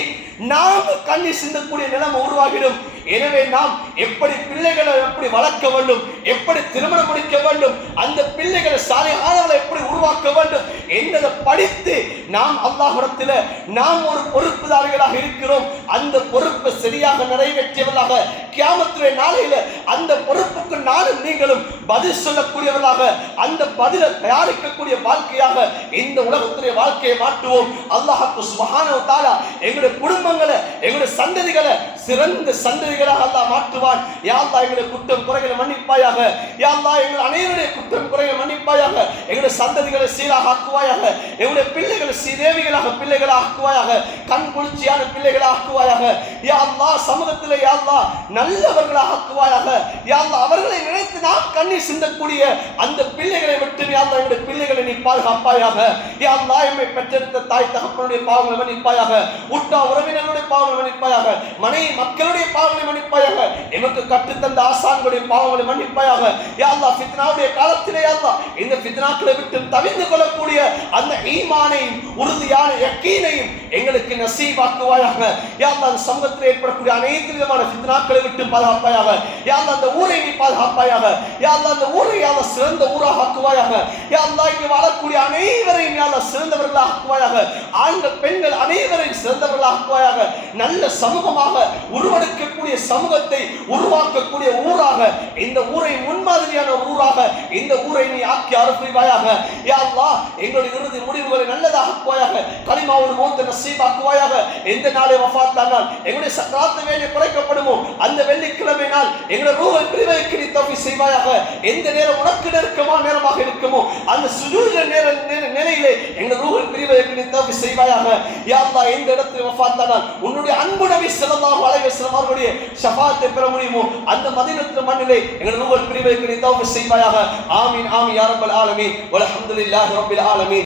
நாம கண்ணீர் சிந்தக்கூடிய நிலைமை உருவாகிடும். எனவே நாம் எப்படி பிள்ளைகளை எப்படி வளர்க்க வேண்டும், எப்படி திருமணம் முடிக்க வேண்டும், அந்த பிள்ளைகளை சாலிஹானவர்களை எப்படி உருவாக்க வேண்டும் என்பதை படித்து நாம் அல்லாஹ்விடத்தில் நாம் ஒரு பொறுப்புதாரிகளாக இருக்கிறோம். அந்த பொறுப்பை சரியாக நிறைவேற்றியவர்களாக கியாமத்துடைய நாளையில அந்த பொறுப்புக்கு நானும் நீங்களும் பதில் சொல்லக்கூடியவர்களாக அந்த பதிலை தயாரிக்கக்கூடிய வாழ்க்கையாக இந்த உலகத்துடைய வாழ்க்கையை மாற்றுவோம். அல்லாஹ் சுப்ஹானஹு வ தஆலா எங்களுடைய குடும்பங்களை எங்களுடைய சந்ததிகளை சிறந்த சந்ததிகளாக அல்லாஹ் மாற்றுவான். யா அல்லாஹ் எங்களுடைய குற்றம் குறைகளை மன்னிப்பாயாக. யா அல்லாஹ் எங்கள் அனைவருடைய குற்றம் குறைகளை மன்னிப்பாயாக. எங்களுடைய சந்ததிகளை சீராக ஆக்குவாயாக. எங்களுடைய பிள்ளைகளை சீதேவிகளாக பிள்ளைகளை ஆக்குவாயாக. கண் குளிர்ச்சியான பிள்ளைகளை ஆக்குவாயாக. யா அல்லாஹ் சமூகத்திலே யா அல்லாஹ் நல்லவர்களாக ஆக்குவாயாக. யா அல்லாஹ் அவர்களை நினைத்து நாம் கண்ணீர் சிந்தக்கூடிய அந்த பிள்ளைகளை விட்டு யா அல்லாஹ் எங்களுடைய பிள்ளைகளை நீ பாதுகாப்பாயாக. யா அல்லாஹ் எம்மை பெற்றெடுத்த தாய் தகப்பனுடைய பாவங்களை மன்னிப்பாயாக. உற்றார் உறவினர்களுடைய பாவங்களை மன்னிப்பாயாக. மனைவி மக்களுடைய பாவங்களை மன்னிப்பாயாக. எமக்கு கற்றுத்தந்த ஆசான்களுடைய பாவங்களை மன்னிப்பாயாக. யா அல்லாஹ் ஃபித்னாவுடைய காலத்திலே யா அல்லாஹ் இந்த ஃபித்னாக்களை விட்டு தவிர்த்து கொள்ளக்கூடிய அந்த ஈமானையும் உறுதியான யக்கீனையும் எங்களுக்கு நசீபாக்குவாயாக. யா அல்லாஹ் அந்த சமூகத்தில் ஏற்படக்கூடிய அனைத்து விதமான ஃபித்னாக்களை விட்டு பாதுகாப்பாயாக. யா அல்லாஹ் அந்த ஊரை நீ பாதுகாப்பாயாக. யா அல்லாஹ் அந்த ஊரை யா அல்லாஹ் சிறந்த ஊராக ஆக்குவாயாக. யா அல்லாஹ் இங்கே வாழக்கூடிய அனைவரையும் யா அல்லாஹ் சிறந்தவர்களாக ஆக்குவாயாக. ஆண்கள் பெண்கள் அனைவரையும் சிறந்தவர்களாக ஆக்குவாயாக. நல்ல சமூகமாக உருவெடுக்கக்கூடிய சமூகத்தை உருவாக்கக்கூடிய ஊராக இந்த ஊரை முன்மாதிரியான ஊராக இந்த ஊரை நீ ஆக்கி அருள்வாயாக. யா அல்லாஹ் எங்களுடைய இறுதி முடிவுகளை நல்லதாக ஆக்குவாயாக. கலிமாவோடு மௌத்தை நசீபாக்குவாயாக. எந்த நாளை வஃபாத் ஆனால் எங்களுடைய சக்கராத்து வேலை குறைக்கப்படுமோ அந்த வெள்ளிக்கிழமை நாள் எங்களுடைய ரூஹை பிரிவதற்கு நீ தௌஃபீக் செய்வாயாக. எந்த நேரம் உனக்கு நெருக்கமான நேரமாக இருக்குமோ அந்த சுஜூத் நிலையிலே எங்களுடைய ரூஹை பிரிவதற்கு நீ தௌஃபீக் செய்வாயாக. யா அல்லாஹ் எந்த இடத்தில் வஃபாத் ஆனால் உன்னுடைய அன்பு நபி ஸல்லல்லாஹு அலைஹி வஸல்லம் அவர்களுடைய ஷஃபாஅத்தை பெற முடியுமோ அந்த மதீனத்து மண்ணிலே எங்களுடைய ரூஹை பிரிவதற்கு நீ தௌஃபீக் செய்வாயாக. ஆமீன் ஆமீன் யா ரப்பல் ஆலமீன் வல்ஹம்துலில்லாஹி ரப்பில் ஆலமீன்.